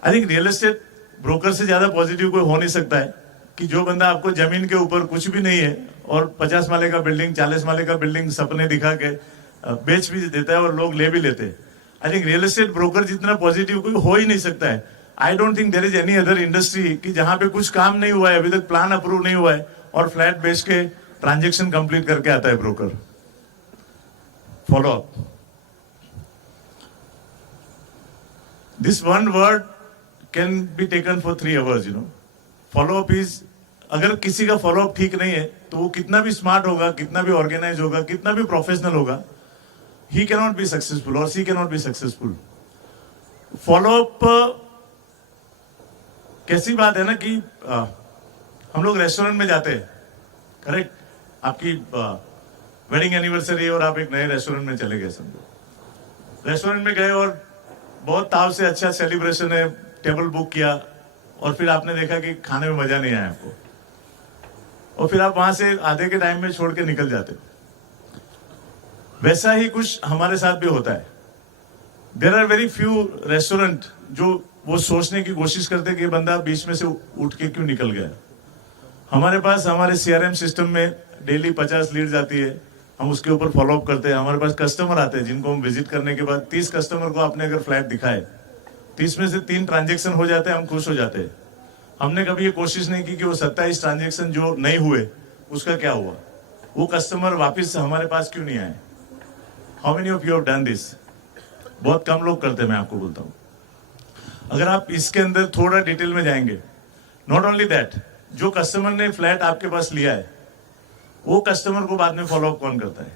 I think real estate broker से ज्यादा पॉजिटिव कोई हो नहीं सकता है, कि जो बंदा आपको जमीन के ऊपर कुछ भी नहीं है और 50 माले का बिल्डिंग, 40 माले का बिल्डिंग सपने दिखा के बेच भी देता है और लोग ले भी लेते हैं। I think real estate broker जितना पॉजिटिव कोई हो ही नहीं सकता है। I don't think there is any other industry कि जहां पे कुछ काम नहीं हुआ है, अभी तक प्लान अप्रूव नहीं हुआ है और फ्लैट बेच के ट्रांजेक्शन कंप्लीट करके आता है broker. Follow up. This one word can be taken for 3 hours, follow up is, अगर किसी का फॉलो अप ठीक नहीं है तो वो कितना भी स्मार्ट होगा, कितना भी ऑर्गेनाइज होगा, कितना भी प्रोफेशनल होगा, he cannot be successful or she cannot be successful. Follow up कैसी बात है ना कि हम लोग रेस्टोरेंट में जाते हैं, करेक्ट? आपकी वेडिंग एनिवर्सरी है और आप एक नए रेस्टोरेंट में चले गए, समझो रेस्टोरेंट में गए और बहुत ताव से अच्छा सेलिब्रेशन है, टेबल बुक किया, और फिर आपने देखा कि खाने में मजा नहीं आया आपको, और फिर आप वहां से आधे के टाइम में छोड़ के निकल जाते हो। वैसा ही कुछ हमारे साथ भी होता है। There are very few restaurant जो वो सोचने की कोशिश करते हैं कि ये बंदा बीच में से उठ के क्यों निकल गया। हमारे पास हमारे सीआरएम सिस्टम में डेली 50 लीड्स आती है, हम उसके ऊपर फॉलो अप करते हैं। हमारे पास कस्टमर आते हैं जिनको हम विजिट करने के बाद 30 कस्टमर को आपने अगर फ्लैट दिखाए, 30 में से 3 ट्रांजेक्शन हो जाते हैं, हम खुश हो जाते हैं। हमने कभी ये कोशिश नहीं की कि वो 27 ट्रांजेक्शन जो नहीं हुए उसका क्या हुआ। वो कस्टमर वापस हमारे पास क्यों नहीं आए? How many of you have done this? बहुत कम लोग करते हैं, मैं आपको बोलता हूँ। अगर आप इसके अंदर थोड़ा डिटेल में जाएंगे, नॉट ओनली दैट, जो कस्टमर ने फ्लैट आपके पास लिया है वो कस्टमर को बाद में फॉलोअप कौन करता है?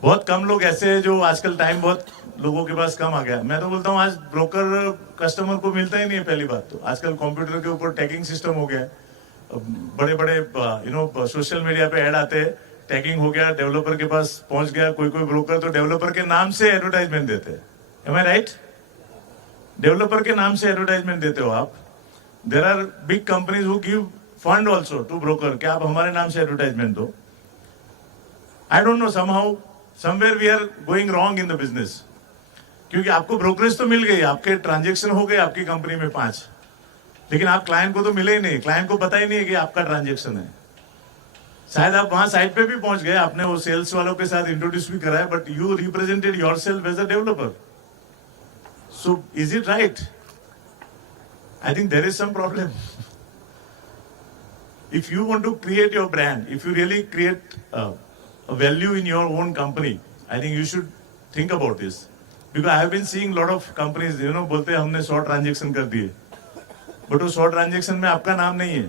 बहुत कम लोग ऐसे हैं जो आजकल टाइम बहुत लोगों के पास कम आ गया। मैं तो बोलता हूँ आज ब्रोकर कस्टमर को मिलता ही नहीं है। पहली बात तो आजकल कंप्यूटर के ऊपर टैगिंग सिस्टम हो गया है, बड़े बड़े सोशल मीडिया पे ऐड आते हैं, टैगिंग हो गया, डेवलपर के पास पहुंच गया। कोई कोई ब्रोकर तो डेवलपर के नाम से एडवर्टाइजमेंट देते हैं। M I right? डेवलपर के नाम से एडवर्टाइजमेंट देते हो आप। There are big companies who give fund also to broker कि आप हमारे नाम से एडवर्टाइजमेंट दो। I don't know, somehow somewhere we are going wrong in the business, क्योंकि आपको ब्रोकरेज तो मिल गई, आपके ट्रांजेक्शन हो गए आपकी कंपनी में 5, लेकिन आप क्लाइंट को तो मिले ही नहीं। क्लाइंट को पता ही नहीं है कि आपका ट्रांजेक्शन है। शायद आप वहां साइट पे भी पहुंच गए, आपने वो सेल्स वालों के साथ इंट्रोड्यूस भी कराया, but you represented yourself as a developer. So is it right? I think there is some problem. If you want to create your brand, if you really create a value in your own company, I think you should think about this. Because I have been seeing lot of companies, बोलते हैं हमने 100 transaction कर दिए, but वो 100 transaction में आपका नाम नहीं है।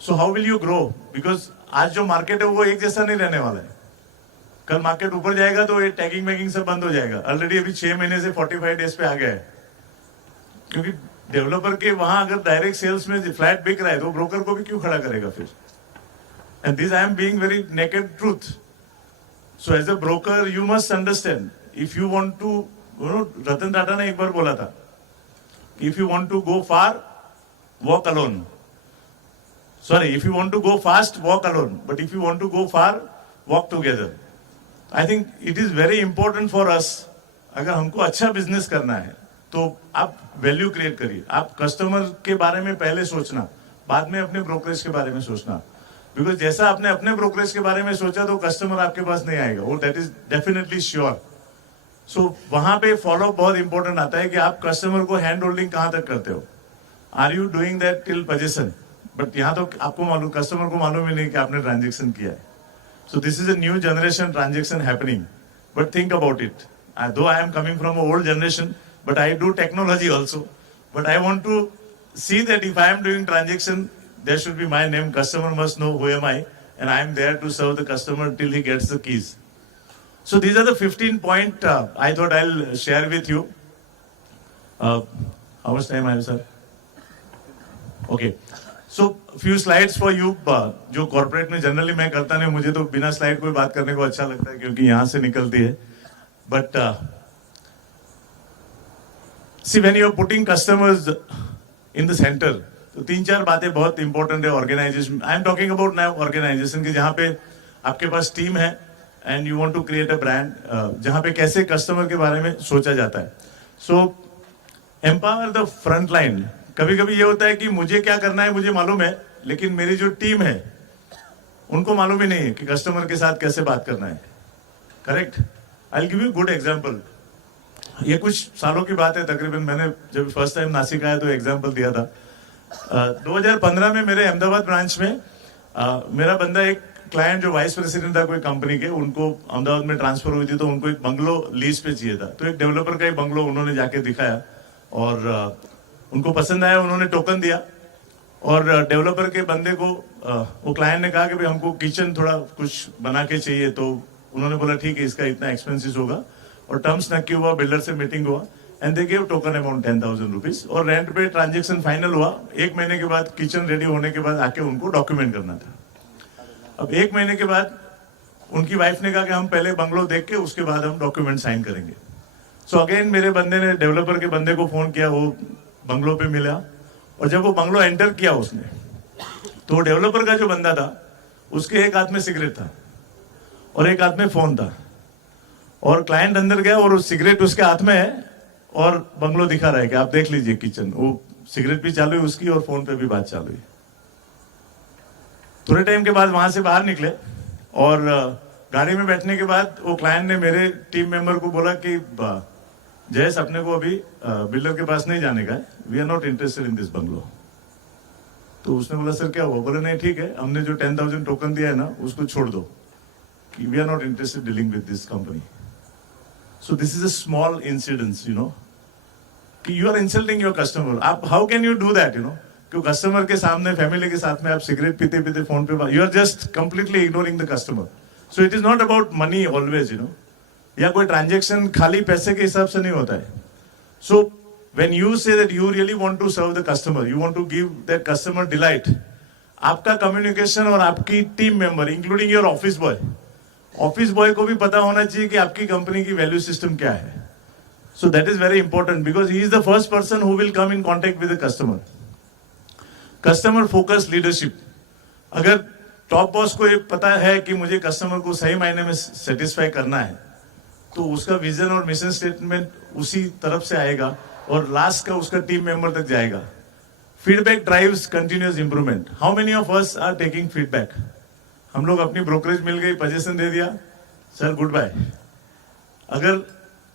So how will you grow? Because आज जो मार्केट है वो एक जैसा नहीं रहने वाला है। कल मार्केट ऊपर जाएगा तो ये टैगिंग मैगिंग सब बंद हो जाएगा। ऑलरेडी अभी 6 महीने से 45 डेज पे आ गया है, क्योंकि डेवलपर के वहां अगर डायरेक्ट सेल्स में फ्लैट बिक रहा है तो ब्रोकर को भी क्यों खड़ा करेगा फिर? And this I am being very naked truth. So as a broker you must understand, if you want to, Ratan Tata ने एक बार बोला था, if you want to go far walk alone, sorry, if you want to go fast walk alone, but if you want to go far walk together. I think it is very important for us, अगर हमको अच्छा business करना है तो आप value create करिए। आप customer के बारे में पहले सोचना, बाद में अपने ब्रोकरेज के बारे में सोचना। बिकॉज जैसा आपने अपने ब्रोकरेज के बारे में सोचा तो कस्टमर आपके पास नहीं आएगा, वो दैट इज डेफिनेटली श्योर। सो वहां पे फॉलो बहुत इंपॉर्टेंट आता है कि आप कस्टमर को हैंड होल्डिंग कहां तक करते हो। Are you doing that till position? But यहाँ तो आपको मालूम, कस्टमर को मालूम ही नहीं कि आपने ट्रांजेक्शन किया है। So this is a new generation transaction happening, but think about it. Though I am coming from a old generation, but I do technology also. But I want to see that if I am doing transaction, there should be my name. Customer must know who am I, and I am there to serve the customer till he gets the keys. So these are the 15 point I thought I'll share with you. How much time I have, sir? Okay. So few slides for you. जो corporate में generally मैं करता नहीं, मुझे तो बिना slide कोई बात करने को अच्छा लगता है क्योंकि यहाँ से निकलती है. But see, when you are putting customers in the center, तो 3-4 बातें बहुत इंपॉर्टेंट है organisation. I am talking about now organisation की, जहाँ पे आपके पास टीम है and you want to create a brand, जहाँ पे कैसे कस्टमर के बारे में सोचा जाता है। सो एम्पावर द फ्रंट लाइन। कभी कभी ये होता है कि मुझे क्या करना है मुझे मालूम है, लेकिन मेरी जो टीम है उनको मालूम ही नहीं है कि कस्टमर के साथ कैसे बात करना है। Correct? I will give you good example. ये कुछ सालों की बात है, तकरीबन मैंने जब फर्स्ट टाइम नासिक आया तो एग्जांपल दिया था। 2015 में मेरे अहमदाबाद ब्रांच में मेरा बंदा, एक क्लाइंट जो वाइस प्रेसिडेंट था कोई कंपनी के, उनको अहमदाबाद में ट्रांसफर हुई थी तो उनको एक बंगलो लीज पे चाहिए था। तो एक डेवलपर का ही बंगलो उन्होंने जाके दिखाया और उनको पसंद आया, उन्होंने टोकन दिया और डेवलपर के बंदे को वो क्लाइंट ने कहा कि भाई हमको किचन थोड़ा कुछ बना के चाहिए। तो उन्होंने बोला ठीक है, इसका इतना एक्सपेंसिस होगा, और टर्म्स नक्की हुआ, बिल्डर से मीटिंग हुआ and they give token amount 10,000 rupees और रेंट पे ट्रांजेक्शन फाइनल हुआ। 1 महीने के बाद किचन रेडी होने के बाद आके उनको डॉक्यूमेंट करना था। अब 1 महीने के बाद उनकी वाइफ ने कहा कि हम पहले बंगलो देख के उसके बाद हम डॉक्यूमेंट साइन करेंगे। सो अगेन मेरे बंदे ने डेवलपर के बंदे को फोन किया, वो बंगलो पे मिला और जब वो बंगलो एंटर किया उसने, तो डेवलपर का जो बंदा था उसके एक हाथ में सिगरेट था और एक हाथ में फोन था, और क्लाइंट अंदर गया और सिगरेट उसके हाथ में है और बंगलो दिखा रहा है कि आप देख लीजिए किचन। वो सिगरेट भी चालू है उसकी और फोन पे भी बात चालू है। थोड़े टाइम के बाद वहां से बाहर निकले और गाड़ी में बैठने के बाद वो क्लाइंट ने मेरे टीम मेंबर को बोला कि जयेश, अपने को अभी बिल्डर के पास नहीं जाने का है, we are not interested in this bungalow. तो उसने बोला सर क्या हुआ, बोले नहीं ठीक है, हमने जो 10,000 टोकन दिया है ना उसको छोड़ दो, कि we are not interested dealing with this company. So this is a small incidence, you know, कि you are insulting your customer. आप how can you do that, you know, कि कस्टमर के सामने फैमिली के साथ में आप सिगरेट पीते पीते फोन पे, you are just completely ignoring the customer. So it is not about money always, you know, या कोई ट्रांजेक्शन खाली पैसे के हिसाब से नहीं होता है. सो when you say that you really want to serve the customer, you want to give that customer delight, आपका कम्युनिकेशन और आपकी team member including your office boy को भी पता होना चाहिए कि आपकी कंपनी की वैल्यू सिस्टम क्या है. सो that is very important because he is the first person who will come in contact with the customer. Customer focus leadership. अगर टॉप बॉस को ये पता है कि मुझे कस्टमर को सही मायने में सेटिस्फाई करना है, तो उसका विजन और मिशन स्टेटमेंट उसी तरफ से आएगा और लास्ट का उसका टीम मेंबर तक जाएगा. Feedback drives continuous improvement. How many of us are taking feedback? हम लोग अपनी ब्रोकरेज मिल गई, पोजीशन दे दिया, सर गुड बाय. अगर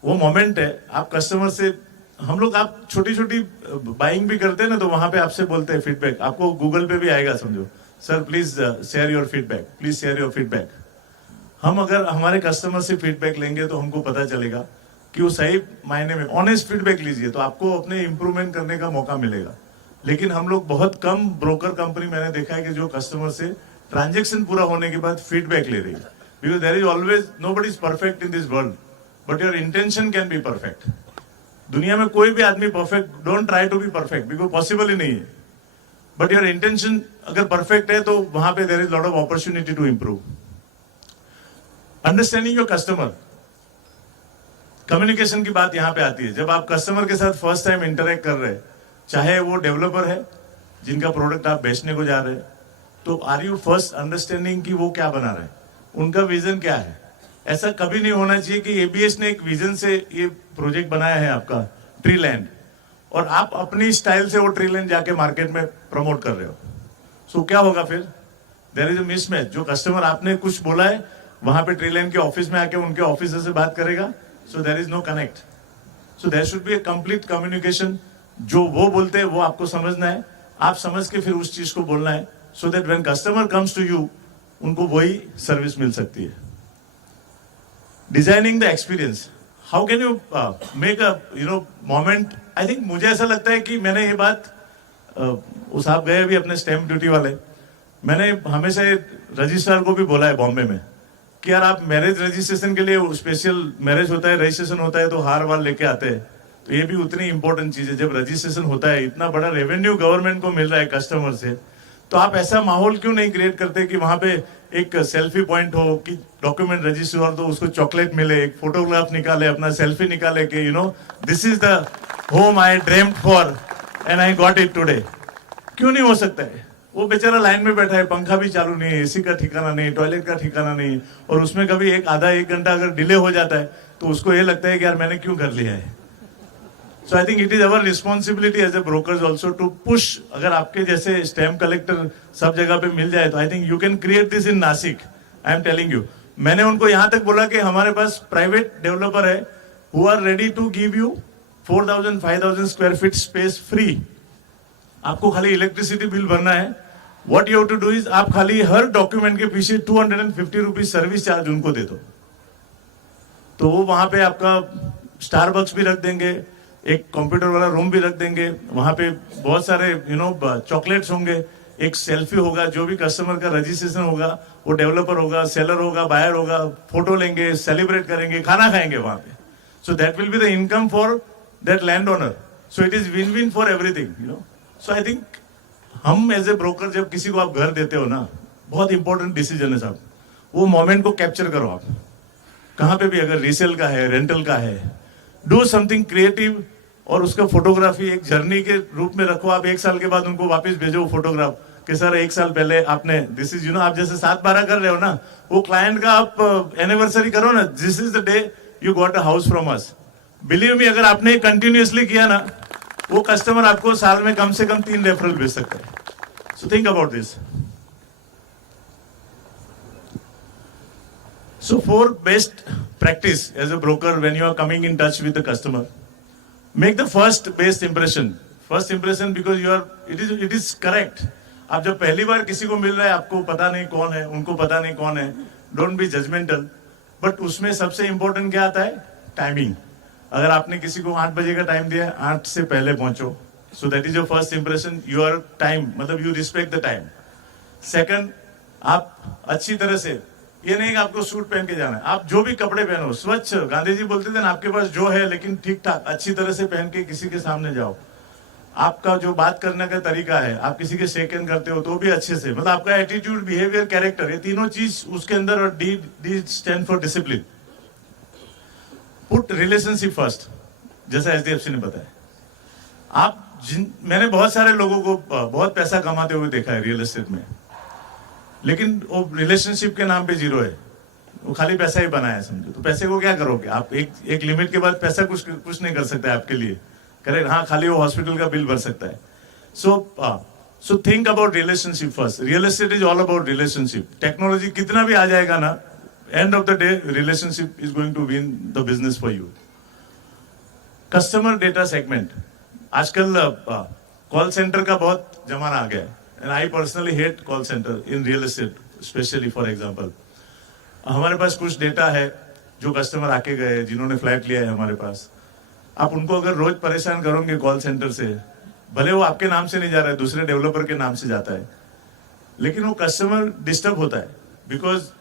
वो मोमेंट है आप कस्टमर से, हम लोग आप छोटी छोटी बाइंग भी करते हैं ना, तो वहां पे आपसे बोलते हैं फीडबैक. आपको गूगल पे भी आएगा, समझो sir please share your feedback, please share your feedback. हम अगर हमारे कस्टमर से फीडबैक लेंगे तो हमको पता चलेगा कि वो सही मायने में ऑनेस्ट फीडबैक लीजिए, तो आपको अपने इंप्रूवमेंट करने का मौका मिलेगा. लेकिन हम लोग बहुत कम ब्रोकर कंपनी मैंने देखा है कि जो कस्टमर से ट्रांजैक्शन पूरा होने के बाद फीडबैक ले रही है. Because there is always, nobody is perfect in this world, but your intention can be perfect. दुनिया में कोई भी आदमी perfect, don't try to be perfect because possible ही नहीं है. बट योर इंटेंशन अगर परफेक्ट है तो वहां पे there is lot of opportunity to improve. Understanding your customer. Communication की बात यहां पे आती है. जब आप कस्टमर के साथ फर्स्ट टाइम इंटरेक्ट कर रहे हैं, चाहे वो डेवलपर है जिनका प्रोडक्ट आप बेचने को जा रहे हैं, तो आर यू फर्स्ट अंडरस्टैंडिंग कि वो क्या बना रहे हैं, उनका विजन क्या है. ऐसा कभी नहीं होना चाहिए कि एबीएस ने एक विजन से ये प्रोजेक्ट बनाया है आपका ट्री लैंड, और आप अपनी स्टाइल से वो ट्री लैंड जाके मार्केट में प्रमोट कर रहे हो. सो क्या होगा फिर? There is a mismatch. जो कस्टमर आपने कुछ बोला है वहां पे ट्री लैंड के ऑफिस में आके उनके ऑफिसर से बात करेगा. So there is no connect. So there should be a complete communication. जो वो बोलते हैं वो आपको समझना है, आप समझ के फिर उस चीज को बोलना है, so that when customer comes to you, उनको वही सर्विस मिल सकती है. Designing the experience. How can you make a moment? I think मुझे ऐसा लगता है कि मैंने ये बात उस आप गए भी अपने स्टैम्प ड्यूटी वाले, मैंने हमेशा रजिस्ट्रार को भी बोला है बॉम्बे में कि यार आप मैरिज रजिस्ट्रेशन के लिए स्पेशल मैरिज होता है, रजिस्ट्रेशन होता है तो हार वार लेके आते हैं, तो ये भी उतनी इंपॉर्टेंट चीज है. जब रजिस्ट्रेशन होता है, इतना बड़ा रेवेन्यू गवर्नमेंट को मिल रहा है कस्टमर से, तो आप ऐसा माहौल क्यों नहीं क्रिएट करते कि वहां पे एक सेल्फी पॉइंट हो, कि डॉक्यूमेंट रजिस्टर हो तो उसको चॉकलेट मिले, एक फोटोग्राफ निकाले, अपना सेल्फी निकाले कि this is the home I dreamed for and I got it today. क्यों नहीं हो सकता है? वो बेचारा लाइन में बैठा है, पंखा भी चालू नहीं है, एसी का ठिकाना नहीं, टॉयलेट का ठिकाना नहीं, और उसमें कभी आधा एक घंटा अगर डिले हो जाता है तो उसको ये लगता है कि यार मैंने क्यों कर लिया है. So I think it is our responsibility as a brokers also to push. अगर आपके जैसे स्टैम्प कलेक्टर सब जगह पे मिल जाए तो I think you can create this in Nashik. I am telling you. मैंने उनको यहां तक बोला कि हमारे पास प्राइवेट डेवलपर है who are ready to give you 4,000 5,000 square feet space free. आपको खाली इलेक्ट्रिसिटी बिल भरना है. What you have to do is आप खाली हर डॉक्यूमेंट के पीछे 250 रुपीज सर्विस चार्ज उनको दे दो, तो वो वहां पे आपका स्टारबक्स भी रख देंगे, एक कंप्यूटर वाला रूम भी रख देंगे, वहां पे बहुत सारे चॉकलेट्स होंगे, एक सेल्फी होगा, जो भी कस्टमर का रजिस्ट्रेशन होगा वो डेवलपर होगा, सेलर होगा, बायर होगा, फोटो लेंगे, सेलिब्रेट करेंगे, खाना खाएंगे वहां पे. So that will be the income for that land owner. So it is win win for everything. So I think हम एज ए ब्रोकर जब किसी को आप घर देते हो ना, बहुत इंपॉर्टेंट डिसीजन है साहब, वो मोमेंट को कैप्चर करो. आप कहां पे भी अगर रीसेल का है, रेंटल का है, डू समथिंग क्रिएटिव, और उसका फोटोग्राफी एक जर्नी के रूप में रखो. आप 1 साल के बाद उनको वापस भेजो फोटोग्राफ कि सर 1 साल पहले आपने दिस इज आप जैसे 7-12 कर रहे हो ना, वो क्लाइंट का आप एनिवर्सरी करो ना, this is the day you got a house from us. Believe me, अगर आपने कंटिन्यूअसली किया ना, वो कस्टमर आपको साल में कम से कम 3 रेफरल भेज सकता है. So think about this. So 4 best practice as a broker when you are coming in touch with the customer. Make the first best impression. First impression because it is correct. आप जब पहली बार किसी को मिल रहा है, आपको पता नहीं कौन है, उनको पता नहीं कौन है, डोंट बी जजमेंटल। बट उसमें सबसे इंपॉर्टेंट क्या आता है? टाइमिंग। अगर आपने किसी को 8 बजे का टाइम दिया, 8 से पहले पहुंचो। So that is your first impression, your time, मतलब you respect the time. Second, आप अच्छी तरह से, ये नहीं कि आपको सूट पहन के जाना है, आप जो भी कपड़े पहनो स्वच्छ, गांधी जी बोलते थे ना, आपके पास जो है लेकिन ठीक ठाक अच्छी तरह से पहन के किसी के सामने जाओ। आपका जो बात करने का तरीका है, आप किसी के शेक हैंड करते हो तो भी अच्छे से, मतलब आपका एटीट्यूड, बिहेवियर, कैरेक्टर, ये तीनों चीज उसके अंदर। और D stand for discipline. Put relationship first, जैसा एचडीएफसी ने बताया। मैंने बहुत सारे लोगों को बहुत पैसा कमाते हुए देखा है रियल एस्टेट में, लेकिन वो रिलेशनशिप के नाम पे जीरो है, वो खाली पैसा ही बनाया है समझो। तो पैसे को क्या करोगे आप? एक लिमिट के बाद पैसा कुछ नहीं कर सकता है आपके लिए, करेक्ट? हाँ, खाली वो हॉस्पिटल का बिल भर सकता है। So think about relationship first. Real estate is all about relationship. Technology कितना भी आ जाएगा ना, end of the day relationship is going to win the business for you. Customer data segment. आजकल कॉल सेंटर का बहुत जमाना आ गया है, and I personally hate call centre in real estate, specially for example. हमारे पास कुछ डेटा है, जो कस्टमर आके गए, जिन्होंने फ्लैट लिया है हमारे पास, आप उनको अगर रोज परेशान करोगे कॉल सेंटर से, भले वो आपके नाम से नहीं जा रहा है, दूसरे डेवलपर के नाम से जाता है, लेकिन वो कस्टमर डिस्टर्ब होता है, बिकॉज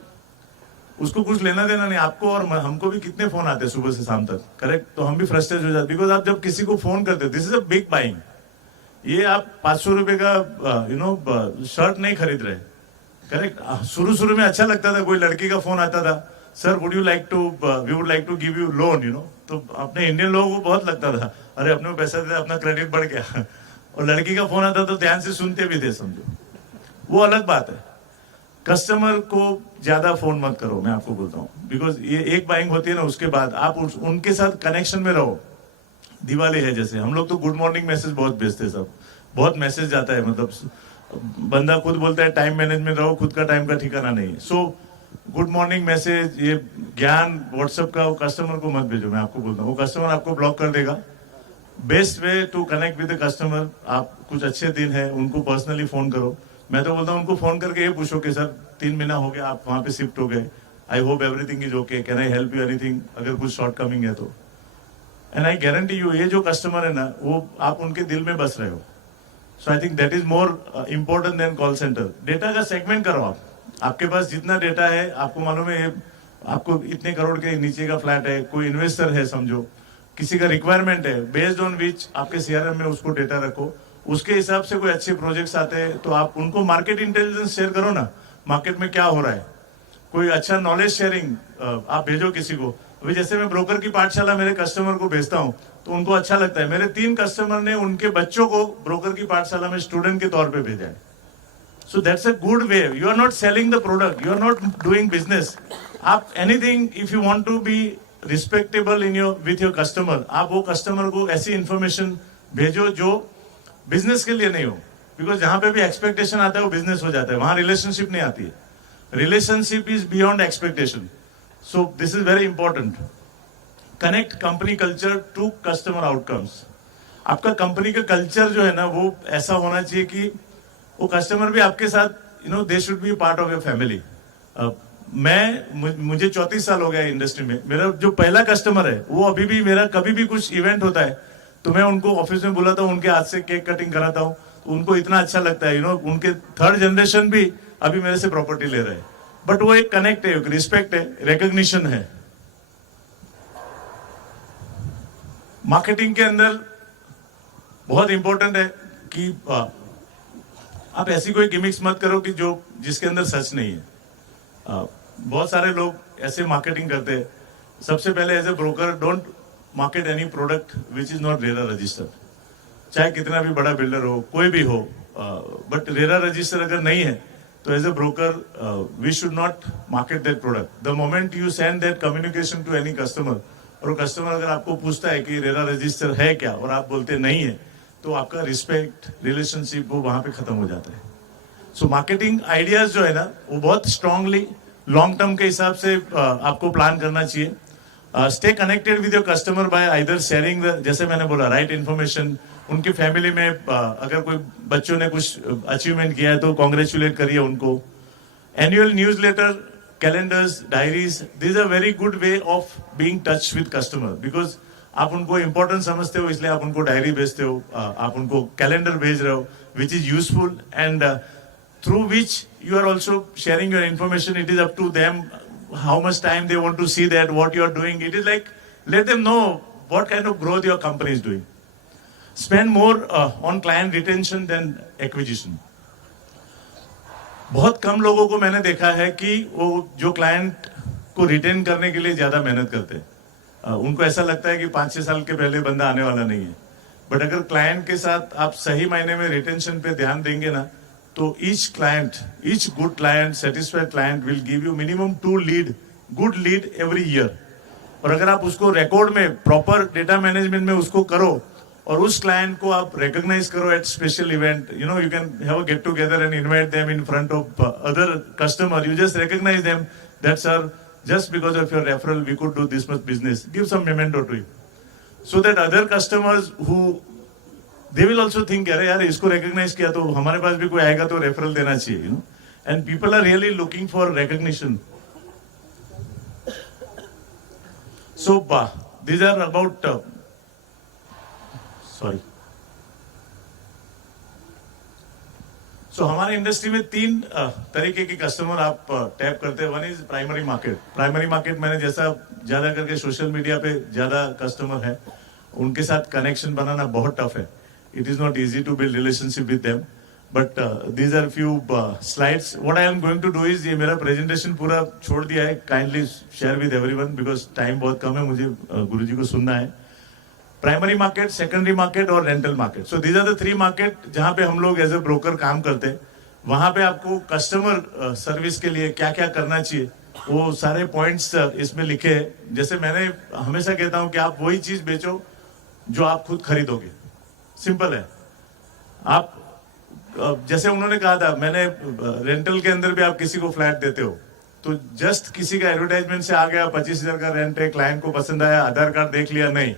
उसको कुछ लेना देना नहीं। आपको और हमको भी कितने फोन आते हैं सुबह से शाम तक, करेक्ट? तो हम भी फ्रस्ट्रेट हो जाते, बिकॉज आप जब किसी को फोन करते हो, this is a big buying. ये आप 500 रुपए का शर्ट नहीं खरीद रहे, करेक्ट? शुरू में अच्छा लगता था, कोई लड़की का फोन आता था, sir would you like to, we would like to give you loan, तो अपने इंडियन लोगों को बहुत लगता था, अरे अपने को पैसा देते, अपना क्रेडिट बढ़ गया। और लड़की का फोन आता तो ध्यान से सुनते भी थे समझो, वो अलग बात है। कस्टमर को ज्यादा फोन मत करो, मैं आपको बोलता हूँ, बिकॉज ये एक बाइंग होती है ना, उसके बाद आप उनके साथ कनेक्शन में रहो। दिवाली है जैसे, हम लोग तो गुड मॉर्निंग मैसेज बहुत भेजते, सब बहुत मैसेज जाता है, मतलब बंदा खुद बोलता है टाइम मैनेजमेंट रहो, खुद का टाइम का ठिकाना नहीं है। सो गुड मॉर्निंग मैसेज, ये ज्ञान व्हाट्सएप का, वो कस्टमर को मत भेजो, मैं आपको बोलता हूँ, वो कस्टमर आपको ब्लॉक कर देगा। Best way to connect with the customer, आप कुछ अच्छे दिन है, उनको पर्सनली फोन करो। मैं तो बोलता हूँ उनको फोन करके ये पूछो कि सर 3 महीना हो गया आप वहां पे शिफ्ट हो गए, I hope everything is okay, can I help you anything, अगर कुछ शॉर्ट कमिंग है तो। एंड आई गारंटी यू, ये जो कस्टमर है ना, वो आप उनके दिल में बस रहे हो। So I think that is more important than call center. Data का सेगमेंट करो आप, आपके पास जितना डेटा है, आपको मालूम है आपको इतने करोड़ के नीचे का फ्लैट है, कोई इन्वेस्टर है समझो, किसी का रिक्वायरमेंट है, बेस्ड ऑन विच आपके सीआरएम में उसको डेटा रखो, उसके हिसाब से कोई अच्छे प्रोजेक्ट्स आते हैं तो आप उनको मार्केट इंटेलिजेंस शेयर करो ना, मार्केट में क्या हो रहा है, कोई अच्छा नॉलेज शेयरिंग आप भेजो किसी को। अभी जैसे मैं ब्रोकर की पाठशाला मेरे कस्टमर को भेजता हूँ तो उनको अच्छा लगता है। मेरे 3 कस्टमर ने उनके बच्चों को ब्रोकर की पाठशाला में स्टूडेंट के तौर पे भेजा है। So that's a good way. You are not selling the product, you are not doing business. आप anything, if you want to be respectable in your with your customer, आप वो कस्टमर को ऐसी इंफॉर्मेशन भेजो जो बिजनेस के लिए नहीं हो, बिकॉज जहां पे भी एक्सपेक्टेशन आता है वो बिजनेस हो जाता है, वहां रिलेशनशिप नहीं आती है। Relationship is beyond expectation, so this is very important. Connect company culture to customer outcomes. आपका कंपनी का कल्चर जो है ना, वो ऐसा होना चाहिए कि वो कस्टमर भी आपके साथ, they should be part of your family. मुझे 34 साल हो गया इंडस्ट्री में। मेरा जो पहला कस्टमर है वो अभी भी, मेरा कभी भी कुछ इवेंट होता है तो मैं उनको ऑफिस में बुलाता हूँ, उनके हाथ से केक कटिंग कराता हूँ, तो उनको इतना अच्छा लगता है। उनके 3rd जनरेशन भी अभी मेरे से प्रॉपर्टी ले रहे हैं, बट वो एक कनेक्ट है, एक रिस्पेक्ट है, रिकॉग्निशन है। मार्केटिंग के अंदर बहुत इंपॉर्टेंट है कि आप ऐसी कोई गिमिक्स मत करो कि जिसके अंदर सच नहीं है। बहुत सारे लोग ऐसे मार्केटिंग करते हैं। सबसे पहले as a broker, don't market any product which is not RERA registered. चाहे कितना भी बड़ा बिल्डर हो, कोई भी हो, बट रेरा रजिस्टर अगर नहीं है तो as a broker we should not market that product. The moment you send that communication to any customer, और वो कस्टमर अगर आपको पूछता है कि रेरा रजिस्टर है क्या और आप बोलते नहीं है, तो आपका रिस्पेक्ट, रिलेशनशिप वो वहां पे खत्म हो जाता है। सो मार्केटिंग आइडियाज जो है ना, वो बहुत स्ट्रांगली लॉन्ग टर्म के हिसाब से आपको प्लान करना चाहिए। Stay connected with your customer bye either sharing the, जैसे मैंने बोला, राइट इन्फॉर्मेशन, उनकी फैमिली में अगर कोई बच्चों ने कुछ अचीवमेंट किया है तो कॉन्ग्रेचुलेट करिए उनको. Annual newsletter, calendars, diaries, this are very good way of being touch with customer, because आप उनको इंपॉर्टेंट समझते हो इसलिए आप उनको डायरी भेजते हो, आप उनको कैलेंडर भेज रहे हो, which is useful and through which you are also sharing your information. It is up to them how much time they want to see that, what you are doing. It is like, let them know what kind of growth your company is doing. Spend more on client retention than acquisition. बहुत कम लोगों को मैंने देखा है कि वो जो client को रिटेन करने के लिए ज्यादा मेहनत करते हैं. उनको ऐसा लगता है कि 5-6 साल के पहले बंदा आने वाला नहीं है. बट अगर क्लाइंट के साथ आप सही मायने में रिटेंशन पे ध्यान देंगे ना, तो each good client, satisfied client will give you minimum 2 good lead every year. और अगर आप उसको रिकॉर्ड में प्रॉपर डेटा मैनेजमेंट में उसको करो और उस क्लाइंट को आप रिकॉग्नाइज करो at special event, you know, you can have a get together and invite them in front of other customer. You just recognise them that sir, just because of your referral we could do this much business. Give some memento to you so that other customers who they will also think, अरे यार इसको recognize किया तो हमारे पास भी कोई आएगा तो referral देना चाहिए, you know. And people are really looking for recognition. So these are about sorry. So हमारे इंडस्ट्री में 3 तरीके के कस्टमर आप टैप करते हैं. One is primary market. Primary market मैंने जैसा ज्यादा करके सोशल मीडिया पे ज्यादा कस्टमर है, उनके साथ कनेक्शन बनाना बहुत टफ है. It is not easy to build relationship with them, but these are few slides. What I am going to do is, ये मेरा presentation पूरा छोड़ दिया है. Kindly share with everyone because time बहुत कम है, मुझे गुरुजी को सुनना है. Primary market, secondary market और rental market. So these are the 3 market जहाँ पे हम लोग as a broker काम करते हैं. वहाँ पे आपको customer service के लिए क्या क्या करना चाहिए वो सारे points इसमें लिखे हैं. जैसे मैंने हमेशा कहता हूँ कि आप वही चीज बेचो जो आप खुद खरीदोगे. सिंपल है. आप जैसे उन्होंने कहा था, मैंने रेंटल के अंदर भी आप किसी को फ्लैट देते हो तो जस्ट किसी का एडवर्टाइजमेंट से आ गया 25,000 का रेंट है, क्लाइंट को पसंद आया, आधार कार्ड देख लिया, नहीं.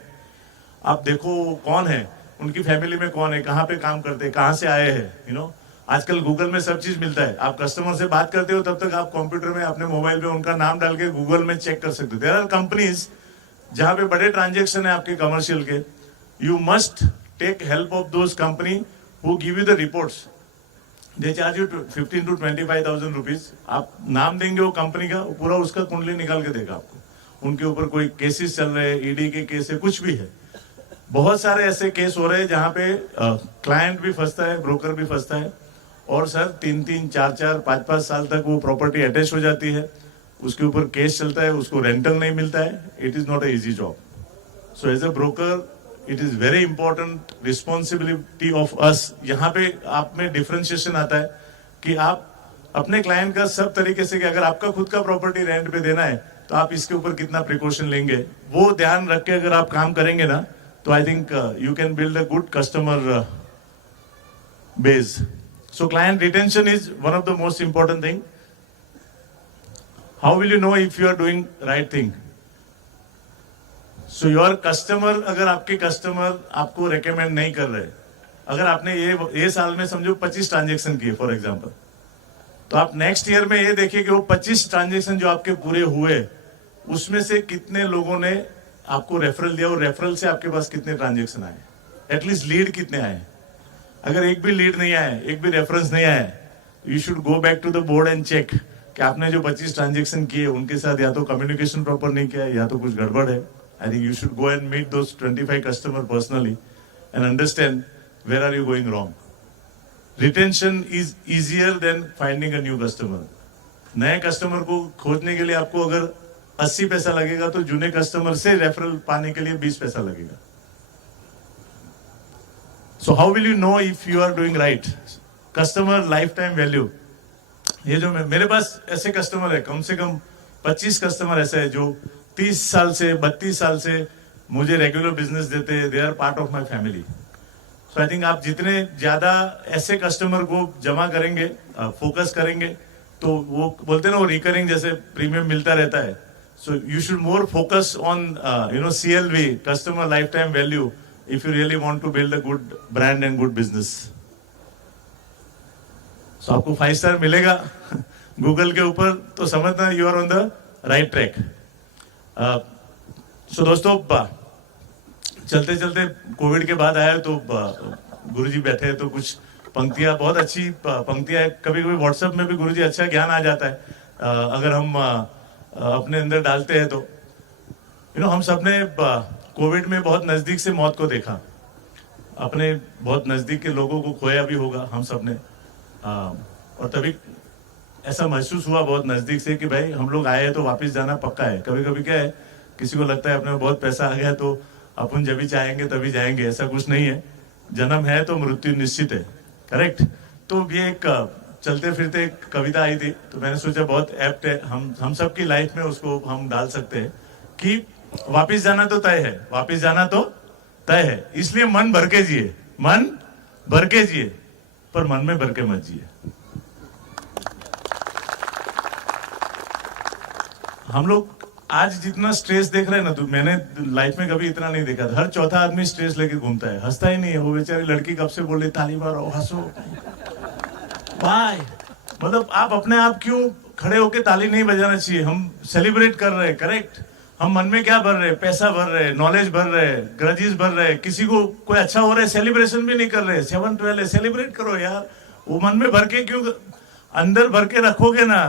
आप देखो कौन है, उनकी फैमिली में कौन है, कहाँ पे काम करते हैं, कहाँ से आए हैं, यू नो. आजकल गूगल में सब चीज मिलता है. आप कस्टमर से बात करते हो तब तक आप कंप्यूटर में अपने मोबाइल पे उनका नाम डाल के गूगल में चेक कर सकते हो. देयर आर कंपनीज जहाँ पे बड़े ट्रांजेक्शन है आपके कमर्शियल के. You must take help of those company who give you the reports. They charge you 15 to 25,000 rupees. आप नाम देंगे वो कंपनी का, पूरा उसका कुंडली निकाल के देगा आपको. उनके ऊपर कोई केसेस चल रहे हैं, ईडी के केस है, कुछ भी है. बहुत सारे ऐसे केस हो रहे हैं जहाँ पे क्लाइंट भी फंसता है, ब्रोकर भी फंसता है. और सर 3-3, 4-4, 5-5 साल तक वो प्रॉपर्टी अटैच हो जाती है, उसके ऊपर केस चलता है, उसको रेंटल नहीं मिलता है. It is not a easy job. So as a broker it is very important responsibility of us. यहाँ पे आप में डिफरेंशिएशन आता है कि आप अपने क्लाइंट का सब तरीके से, कि अगर आपका खुद का प्रॉपर्टी रेंट पे देना है तो आप इसके ऊपर कितना प्रिकॉशन लेंगे, वो ध्यान रख के अगर आप काम करेंगे ना, तो I think you can build a good customer base. So client retention is one of the most important thing. How will you know if you are doing right thing? So your customer, अगर आपके customer आपको recommend नहीं कर रहे, अगर आपने ये साल में समझो 25 ट्रांजेक्शन किए फॉर एग्जांपल, तो आप नेक्स्ट ईयर में ये देखिए कि वो 25 ट्रांजेक्शन जो आपके पूरे हुए, उसमें से कितने लोगों ने आपको रेफरल दिया और रेफरल से आपके पास कितने ट्रांजेक्शन आए, एटलीस्ट लीड कितने आए. अगर एक भी लीड नहीं आया, एक भी रेफरेंस नहीं आया, you should go back to the board and check कि आपने जो 25 ट्रांजेक्शन किए उनके साथ या तो कम्युनिकेशन प्रॉपर नहीं किया या तो कुछ गड़बड़ है. I think you should go and meet those 25 customers personally and understand where are you going wrong. Retention is easier than finding a new customer. नए कस्टमर को खोजने के लिए आपको अगर 80 पैसा लगेगा तो जूने कस्टमर से रेफरल पाने के लिए 20 पैसा लगेगा. So how will you know if you are doing right? Customer lifetime value. ये जो मेरे पास ऐसे कस्टमर है, कम से कम 25 कस्टमर ऐसे है जो 30 साल से 32 साल से मुझे रेगुलर बिजनेस देते हैं. They are part of my family. So I think आप जितने ज्यादा ऐसे कस्टमर को जमा करेंगे, फोकस करेंगे, तो वो बोलते हैं ना, वो रिकरिंग जैसे प्रीमियम मिलता रहता है. So you should more focus on CLV, customer life time value, if you really want to build a good brand and good business. So आपको 5 स्टार मिलेगा गूगल के ऊपर, तो समझना you are on the right track. So दोस्तों, चलते चलते Covid के बाद आया तो गुरुजी बैठे तो कुछ पंक्तियां, बहुत अच्छी पंक्तियां है. कभी कभी व्हाट्सएप में भी गुरुजी अच्छा ज्ञान आ जाता है अगर हम अपने अंदर डालते हैं तो. हम सबने कोविड में बहुत नजदीक से मौत को देखा, अपने बहुत नजदीक के लोगों को खोया भी होगा हम सबने, और तभी ऐसा महसूस हुआ बहुत नजदीक से कि भाई हम लोग आए हैं तो वापस जाना पक्का है. कभी कभी क्या है, किसी को लगता है अपने में बहुत पैसा आ गया तो अपन जब भी चाहेंगे तभी जाएंगे, ऐसा कुछ नहीं है. जन्म है तो मृत्यु निश्चित है. करेक्ट. तो ये एक चलते फिरते एक कविता आई थी, तो मैंने सोचा बहुत एप्ट है, हम सब की लाइफ में उसको हम डाल सकते हैं कि वापिस जाना तो तय है, वापिस जाना तो तय है. इसलिए मन भर के जिए, मन भर के जिए, पर मन में भर के मत जिए. हम लोग आज जितना स्ट्रेस देख रहे हैं ना, तो मैंने लाइफ में कभी इतना नहीं देखा था. हर चौथा आदमी स्ट्रेस लेके घूमता है, हंसता ही नहीं है. वो बेचारी लड़की कब से बोल रही ताली मारो हंसो, भाई मतलब आप अपने आप क्यों खड़े होके ताली नहीं बजाना चाहिए. हम सेलिब्रेट कर रहे हैं. करेक्ट. हम मन में क्या भर रहे हैं, पैसा भर रहे हैं, नॉलेज भर रहे हैं, ग्रजेस भर रहे हैं. किसी को कोई अच्छा हो रहा है, सेलिब्रेशन भी नहीं कर रहे. 7-12 है, सेलिब्रेट करो यार. वो मन में भर के क्यों अंदर भर के रखोगे ना.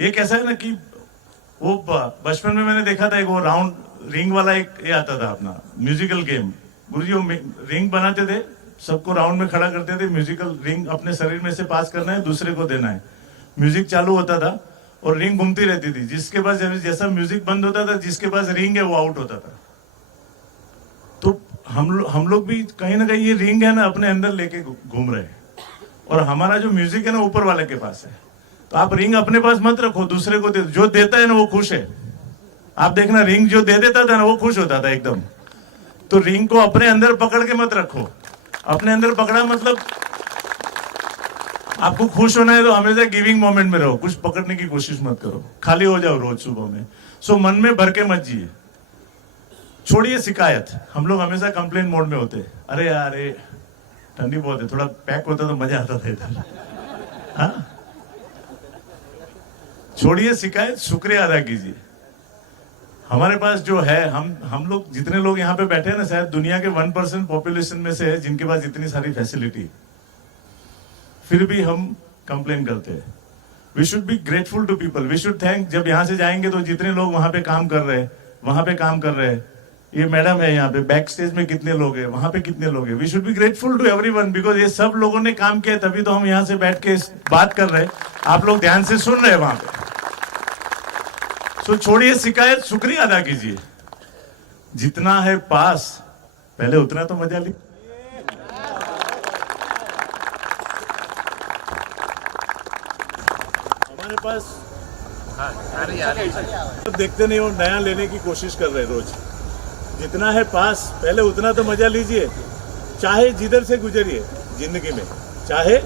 ये कैसा है ना कि वो बचपन में मैंने देखा था एक वो राउंड रिंग वाला एक ये आता था अपना म्यूजिकल गेम. गुरुजी वो रिंग बनाते थे, सबको राउंड में खड़ा करते थे. म्यूजिकल रिंग अपने शरीर में से पास करना है, दूसरे को देना है. म्यूजिक चालू होता था और रिंग घूमती रहती थी. जिसके पास जैसा म्यूजिक बंद होता था, जिसके पास रिंग है वो आउट होता था. तो हम लोग भी कहीं ना कहीं ये रिंग है ना अपने अंदर लेके घूम रहे हैं, और हमारा जो म्यूजिक है ना ऊपर वाले के पास है. तो आप रिंग अपने पास मत रखो, दूसरे को दे. जो देता है ना वो खुश है. आप देखना, रिंग जो दे देता था ना वो खुश होता था एकदम. तो रिंग को अपने अंदर पकड़ के मत रखो. अपने अंदर पकड़ा मतलब आपको खुश होना है तो हमेशा गिविंग मोमेंट में रहो. कुछ पकड़ने की कोशिश मत करो, खाली हो जाओ रोज सुबह में. सो मन में भर के मत जिए. छोड़िए शिकायत. हम लोग हमेशा कंप्लेन मोड में होते. अरे यार ये ठंडी बहुत है, थोड़ा पैक होता तो मजा आता था इधर. हाँ, छोड़िए शिकायत, शुक्रिया अदा कीजिए. हमारे पास जो है, हम लोग जितने लोग यहाँ पे बैठे हैं ना, शायद दुनिया के 1% पॉपुलेशन में से है जिनके पास इतनी सारी फैसिलिटी, फिर भी हम कंप्लेन करते हैं. We should be grateful to people. We should thank. जब यहाँ से जाएंगे तो जितने लोग वहां पे काम कर रहे हैं, वहां पे काम कर रहे हैं, ये मैडम है यहाँ पे बैक स्टेज में कितने लोग हैं, वहां पे कितने लोग हैं. We should be grateful to everyone, because ये सब लोगों ने काम किया, तभी तो हम यहाँ से बैठ के बात कर रहे हैं. आप लोग ध्यान से सुन रहे हैं वहां पे. सो छोड़िए शिकायत, शुक्रिया अदा कीजिए. जितना है पास, पहले उतना तो मजा ली. हमारे पास देखते नहीं हो, नया लेने की कोशिश कर रहे रोज. जितना है पास, पहले उतना तो मजा लीजिए. चाहे जिधर से गुजरिए जिंदगी में, चाहे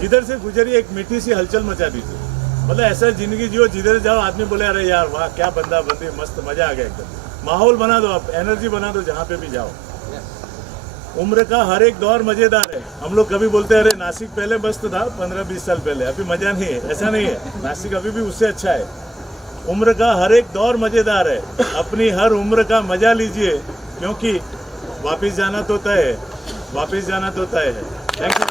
जिधर से गुजरिए, एक मीठी सी हलचल मचा दीजिए. मतलब ऐसा जिंदगी जियो जिधर जाओ आदमी बोले अरे यार वाह क्या बंदा बंदी, मस्त मजा आ गया एकदम. माहौल बना दो आप, एनर्जी बना दो जहाँ पे भी जाओ. उम्र का हर एक दौर मजेदार है. हम लोग कभी बोलते हैं अरे नासिक पहले मस्त था 15-20 साल पहले, अभी मजा नहीं है. ऐसा नहीं है, नासिक अभी भी उससे अच्छा है. उम्र का हर एक दौर मजेदार है. अपनी हर उम्र का मजा लीजिए, क्योंकि वापिस जाना तो तय है, वापिस जाना तो तय है. Thank you.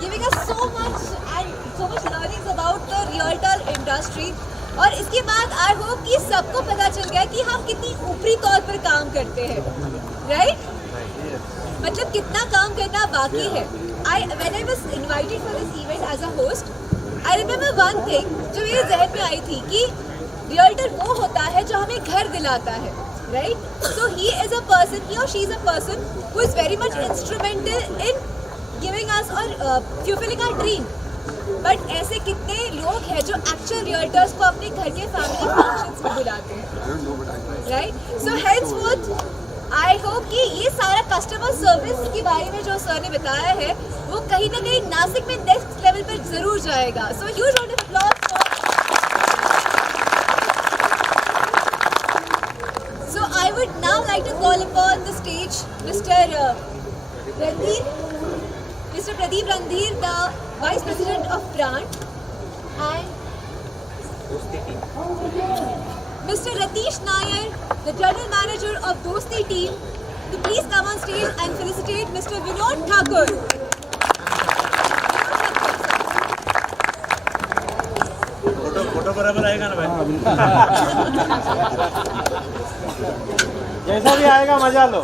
Giving us so much learnings about the realtor industry. और इसके बाद आई होप कि सबको पता चल गया कि हम कितनी ऊपरी तौर पर काम करते हैं. राइट? मतलब कितना काम करना बाकी है. When I was invited for this event as a host, I remember one thing जो मेरे जहन में आई थी कि realtor वो होता है जो हमें घर दिलाता है. Right? So he is a person, he or she is a person who is very much instrumental in giving us or fulfilling our dream. But ऐसे कितने लोग हैं जो एक्चुअल रियल्टर्स को अपने घर के फैमिली फंक्शंस में बुलाते हैं. राइट? सो हेंसफोर्थ आई होप कि ये सारा कस्टमर सर्विस के बारे में जो सर ने बताया है वो कहीं ना कहीं नासिक में नेक्स्ट लेवल पर जरूर जाएगा. So huge round of applause. like to call upon the stage Mr. Pradeep Randhir, the Vice President of Grant, and Mr. Ratish Nair, the General Manager of Dosti team, to please come on stage and felicitate Mr. Vinod Thakur. Photo बराबर आएगा ना भाई? जैसा भी आएगा मजा लो।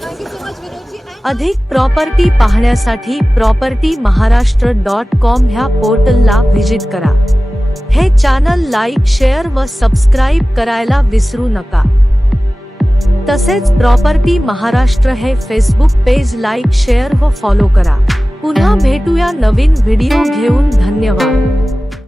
Thank you so much, Vinodji. And अधिक property पाहण्यासाठी propertymaharaष्ट्र.com ह्या पोर्टलला व्हिजिट करा। हे चॅनल लाईक, शेअर व सबस्क्राईब करायला विसरू नका। तसेच प्रॉपर्टी महाराष्ट्र हे फेसबुक पेज लाईक, शेअर व फॉलो करा। पुन्हा भेटूया नवीन व्हिडिओ घेऊन। धन्यवाद।